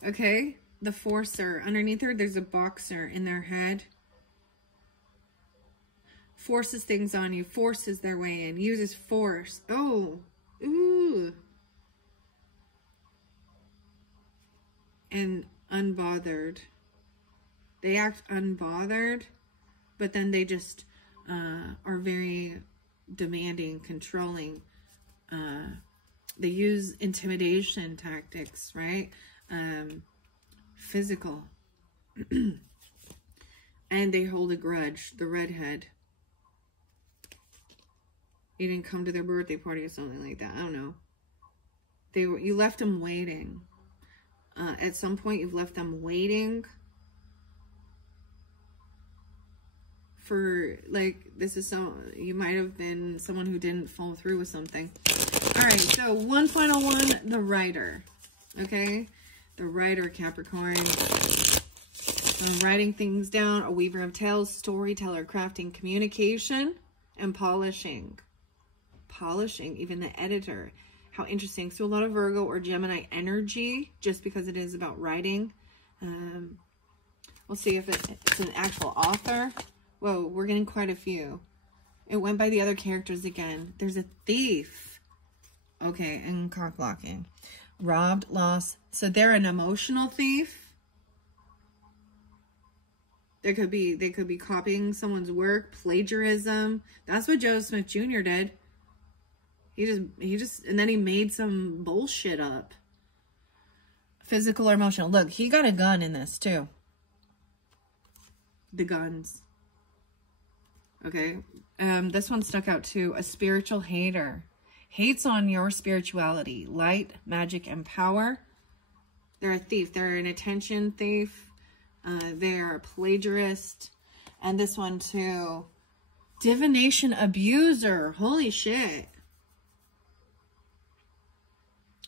Okay. The forcer. Underneath her, there's a boxer in their head. Forces things on you. Forces their way in. Uses force. Oh. Ooh. and unbothered. They act unbothered, but then they just are very demanding, controlling. They use intimidation tactics, right? Physical. And they hold a grudge. The redhead. You didn't come to their birthday party or something like that. I don't know. You left them waiting. At some point, you've left them waiting for, like, you might have been someone who didn't follow through with something. All right, so one final one, the writer. Okay? The writer, Capricorn. Writing things down, a weaver of tales, storyteller, crafting, communication, and polishing. Polishing, even the editor. How interesting. So a lot of Virgo or Gemini energy, just because it is about writing. We'll see if it's an actual author. Whoa, we're getting quite a few. It went by the other characters again. There's a thief. Okay, and cock blocking. Robbed, lost. So they're an emotional thief. They could be copying someone's work, plagiarism. That's what Joseph Smith Jr. did. He just, and then he made some bullshit up. Physical or emotional. Look, he got a gun in this too. The guns. Okay. This one stuck out too. A spiritual hater. Hates on your spirituality, light, magic, and power. They're a thief. They're an attention thief. They're a plagiarist. And this one too. Divination abuser. Holy shit.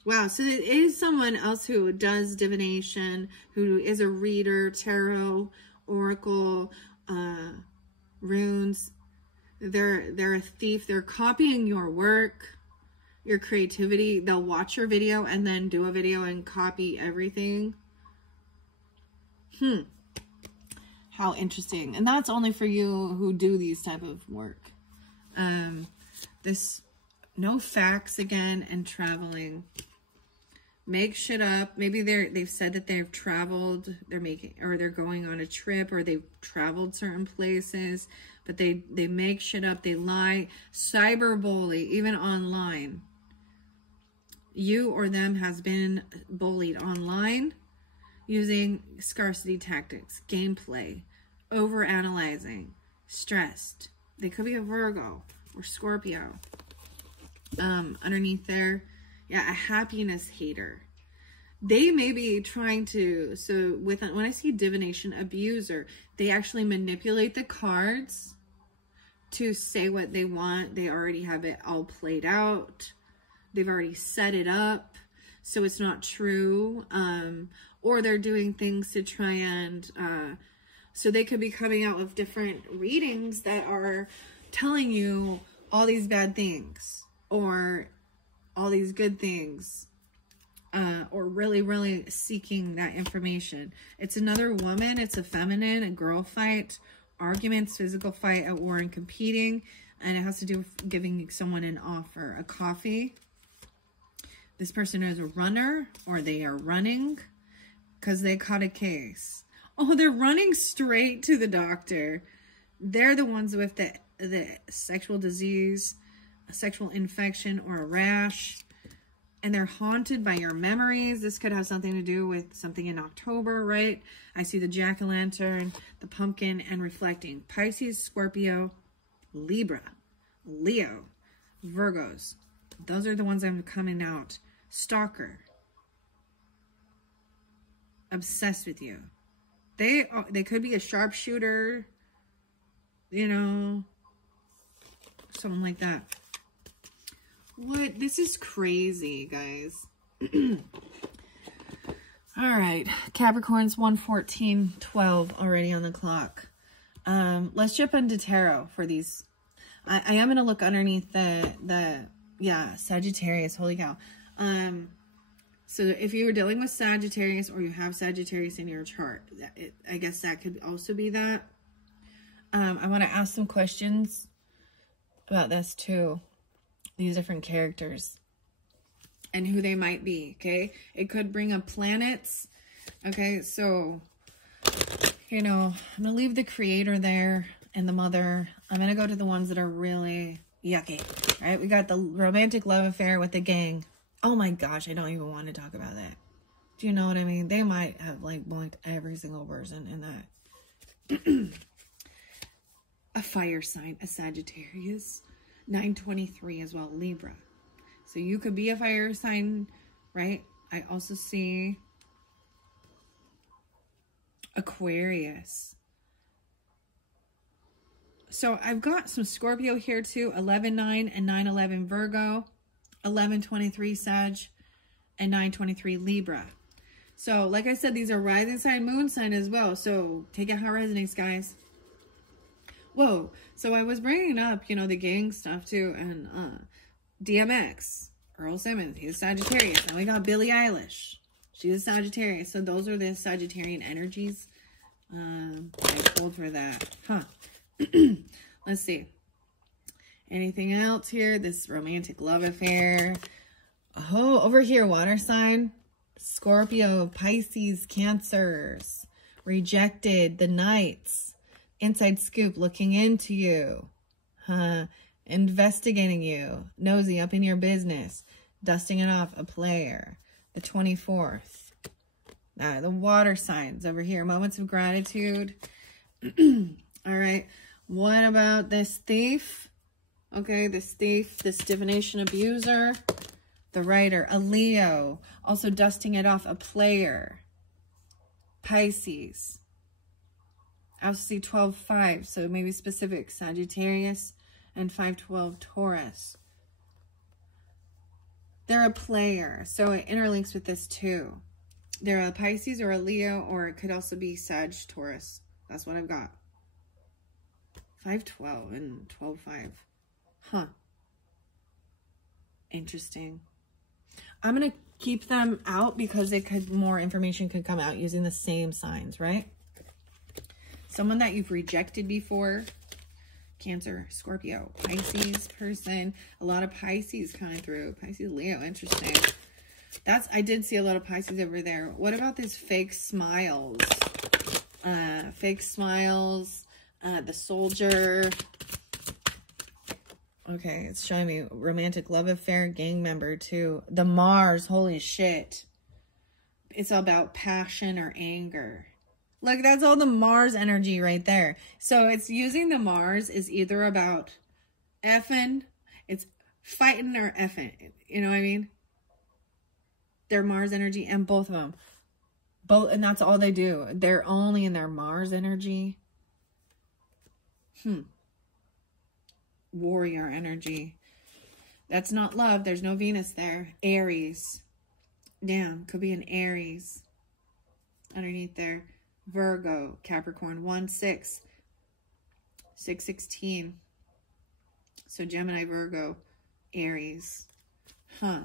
Wow, so it is someone else who does divination, who is a reader, tarot, oracle, runes. They're a thief. They're copying your work, your creativity. They'll watch your video and then do a video and copy everything. How interesting. And that's only for you who do these type of work. No facts again, and traveling. Make shit up. Maybe they've said that they've traveled, they're going on a trip, or they've traveled certain places, but they make shit up, they lie, cyberbully, even online. You or them has been bullied online using scarcity tactics, gameplay, overanalyzing, stressed. They could be a Virgo or Scorpio. Underneath there, yeah, a happiness hater. They may be trying to, when I see divination abuser, they actually manipulate the cards to say what they want. They already have it all played out. They've already set it up, so it's not true. Or they're doing things to try and, so they could be coming out with different readings that are telling you all these bad things, or all these good things, or really, really seeking that information. It's another woman. It's a feminine, a girl fight, arguments, physical fight, at war and competing. And it has to do with giving someone an offer, a coffee. This person is a runner, or they are running because they caught a case. Oh, they're running straight to the doctor. They're the ones with the sexual disease, a sexual infection, or a rash, and they're haunted by your memories. This could have something to do with something in October, right? I see the jack-o'-lantern, the pumpkin, and reflecting. Pisces, Scorpio, Libra, Leo, Virgos. Those are the ones I'm coming out. Stalker. Obsessed with you. They could be a sharpshooter, you know, something like that. What? This is crazy, guys. All right. Capricorn's 1:14:12 already on the clock. Let's jump into tarot for these. I am going to look underneath yeah, Sagittarius. Holy cow. So if you were dealing with Sagittarius, or you have Sagittarius in your chart, I guess that could also be that. I want to ask some questions about this too. These different characters and who they might be, okay? It could bring up planets. Okay, so, you know, I'm going to leave the creator there and the mother. I'm going to go to the ones that are really yucky, right? We got the romantic love affair with the gang. Oh my gosh, I don't even want to talk about that. Do you know what I mean? They might have, like, boinked every single person in that. A fire sign, a Sagittarius. 923 as well, Libra. So you could be a fire sign, right? I also see Aquarius. So I've got some Scorpio here too. 11-9 and 9-11 Virgo. 11-23 Sag. And 9-23 Libra. So like I said, these are rising sign, moon sign as well. So take it how it resonates, guys. Whoa. So I was bringing up, you know, the gang stuff too. And DMX. Earl Simmons. He's Sagittarius. Now we got Billie Eilish. She's a Sagittarius. So those are the Sagittarian energies. I pulled for that. Huh. Let's see. Anything else here? This romantic love affair. Oh, over here, water sign. Scorpio, Pisces, Cancers. Rejected, the Knights. Inside scoop, looking into you. Investigating you. Nosy, up in your business. Dusting it off, a player. The 24th. The water signs over here. Moments of gratitude. All right. What about this thief? Okay, this thief, this divination abuser. The writer, a Leo. Also dusting it off, a player. Pisces. I also see 12-5, so maybe specific. Sagittarius and 5-12 Taurus. They're a player, so it interlinks with this too. They're a Pisces or a Leo, or it could also be Sag Taurus. That's what I've got. 5-12 and 12-5. Huh. Interesting. I'm going to keep them out because they could, more information could come out using the same signs, right? Someone that you've rejected before. Cancer, Scorpio, Pisces person. A lot of Pisces coming through. Pisces, Leo, interesting. I did see a lot of Pisces over there. What about these fake smiles? Fake smiles. The soldier. Okay, it's showing me romantic love affair, gang member too. The Mars, holy shit. It's all about passion or anger. Look, that's all the Mars energy right there. So it's using the Mars is either about effing, it's fighting or effing. You know what I mean? Their Mars energy and both of them. And that's all they do. They're only in their Mars energy. Warrior energy. That's not love. There's no Venus there. Aries. Damn, could be an Aries. Underneath there. Virgo, Capricorn, 1-6, 6-16. So Gemini, Virgo, Aries. Huh.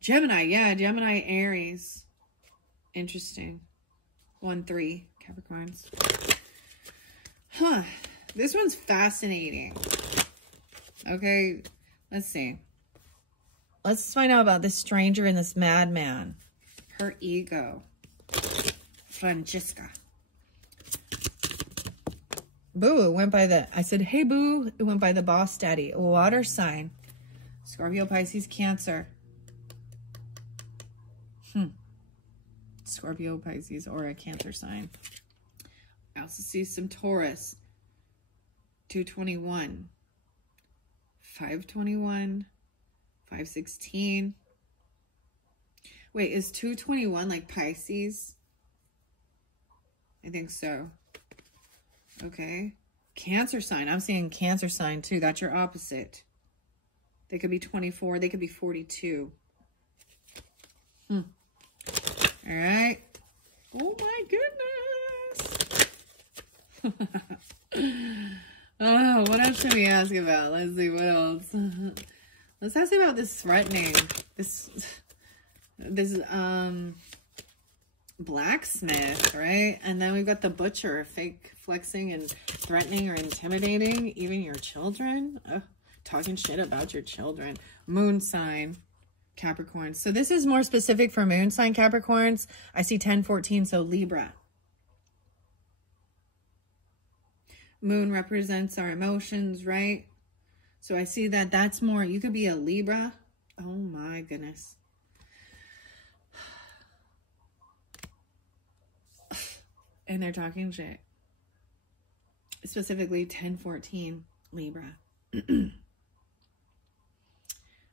Gemini, yeah, Gemini, Aries. Interesting. 1-3, Capricorns. Huh. This one's fascinating. Okay, let's see. Let's find out about this stranger and this madman. Her ego. Francesca. Boo, it went by the, I said, hey boo, it went by the boss daddy. Water sign. Scorpio, Pisces, Cancer. Scorpio, Pisces, or a Cancer sign. I also see some Taurus. 221. 521. 516. Wait, is 221 like Pisces? I think so. Okay. Cancer sign. I'm seeing Cancer sign too. That's your opposite. They could be 24. They could be 42. All right. Oh my goodness. Oh, what else should we ask about? Let's see what else. Let's ask about this threatening. This blacksmith, right? And then we've got the butcher, fake flexing and threatening or intimidating even your children. Talking shit about your children. Moon sign. Capricorns. So this is more specific for moon sign Capricorns. I see 1014, so Libra. Moon represents our emotions, right? So I see that that's more, you could be a Libra. Oh my goodness. And they're talking shit. Specifically 1014 Libra.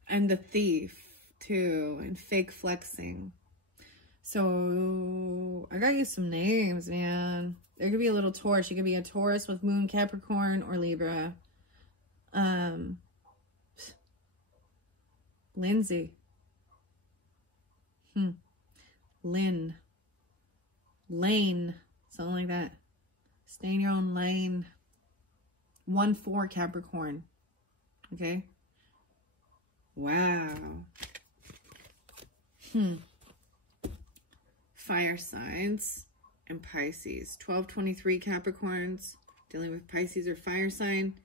And the thief too, and fake flexing. So I got you some names, man. There could be a little Taurus. You could be a Taurus with moon Capricorn or Libra. Lindsay. Lynn. Lane. Something like that. Stay in your own lane. 1-4 Capricorn. Okay. Wow. Fire signs and Pisces. 1223 Capricorns. Dealing with Pisces or fire sign.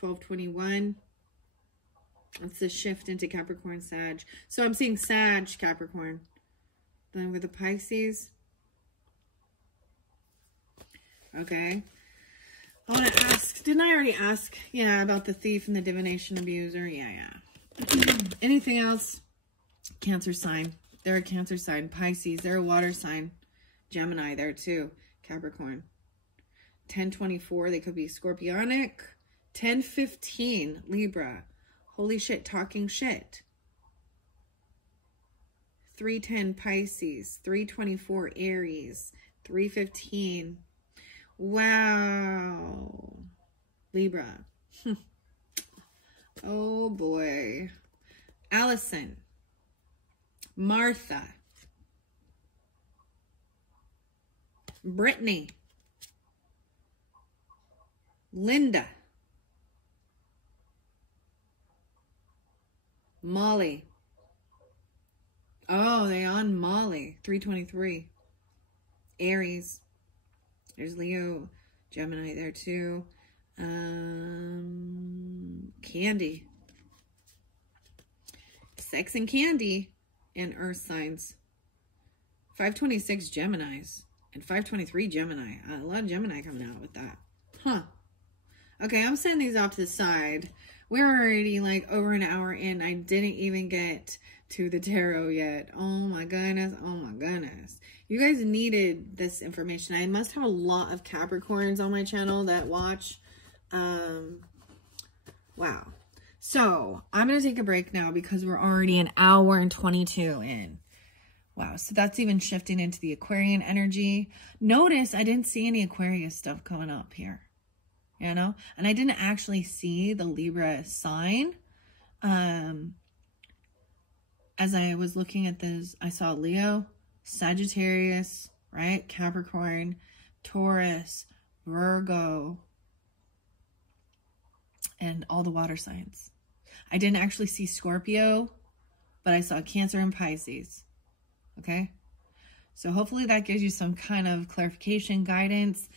1221. It's a shift into Capricorn Sag. So I'm seeing Sag Capricorn. Then with the Pisces. Okay. I want to ask, didn't I already ask? Yeah, about the thief and the divination abuser. Yeah. Anything else? Cancer sign. They're a Cancer sign. Pisces. They're a water sign. Gemini there too. Capricorn. 1024. They could be Scorpionic. 1015. Libra. Holy shit. Talking shit. 310. Pisces. 324. Aries. 315. Wow. Libra. Oh boy. Allison. Martha. Brittany. Linda. Molly. Oh, they on Molly. 323. Aries. There's Leo, Gemini there too. Candy. Sex and Candy. And Earth signs. 526 Geminis. And 523 Gemini. A lot of Gemini coming out with that. Huh. Okay, I'm sending these off to the side. We're already like over an hour in. I didn't even get to the tarot yet. Oh my goodness. Oh my goodness. You guys needed this information. I must have a lot of Capricorns on my channel that watch. Wow. So I'm going to take a break now because we're already an hour and 22 in. Wow. So that's even shifting into the Aquarian energy. Notice I didn't see any Aquarius stuff coming up here. You know? And I didn't actually see the Libra sign. As I was looking at this, I saw Leo, Sagittarius, right? Capricorn, Taurus, Virgo, and all the water signs. I didn't actually see Scorpio, but I saw Cancer and Pisces. Okay? So hopefully that gives you some kind of clarification, guidance.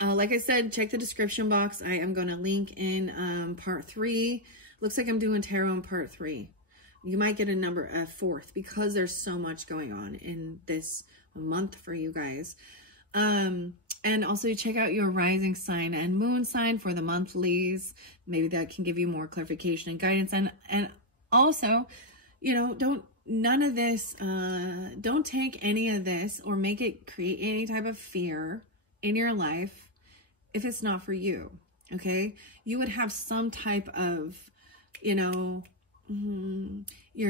Like I said, check the description box. I am going to link in part 3. Looks like I'm doing tarot in part 3. You might get a number at 4th because there's so much going on in this month for you guys. And also check out your rising sign and moon sign for the monthlies. Maybe that can give you more clarification and guidance. And also, you know, don't take any of this or make it create any type of fear in your life if it's not for you. Okay? You would have some type of, you know,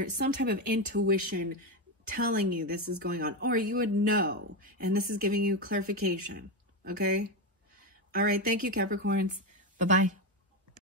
some type of intuition telling you this is going on, or you would know, and this is giving you clarification. Okay. All right. Thank you, Capricorns. Bye-bye.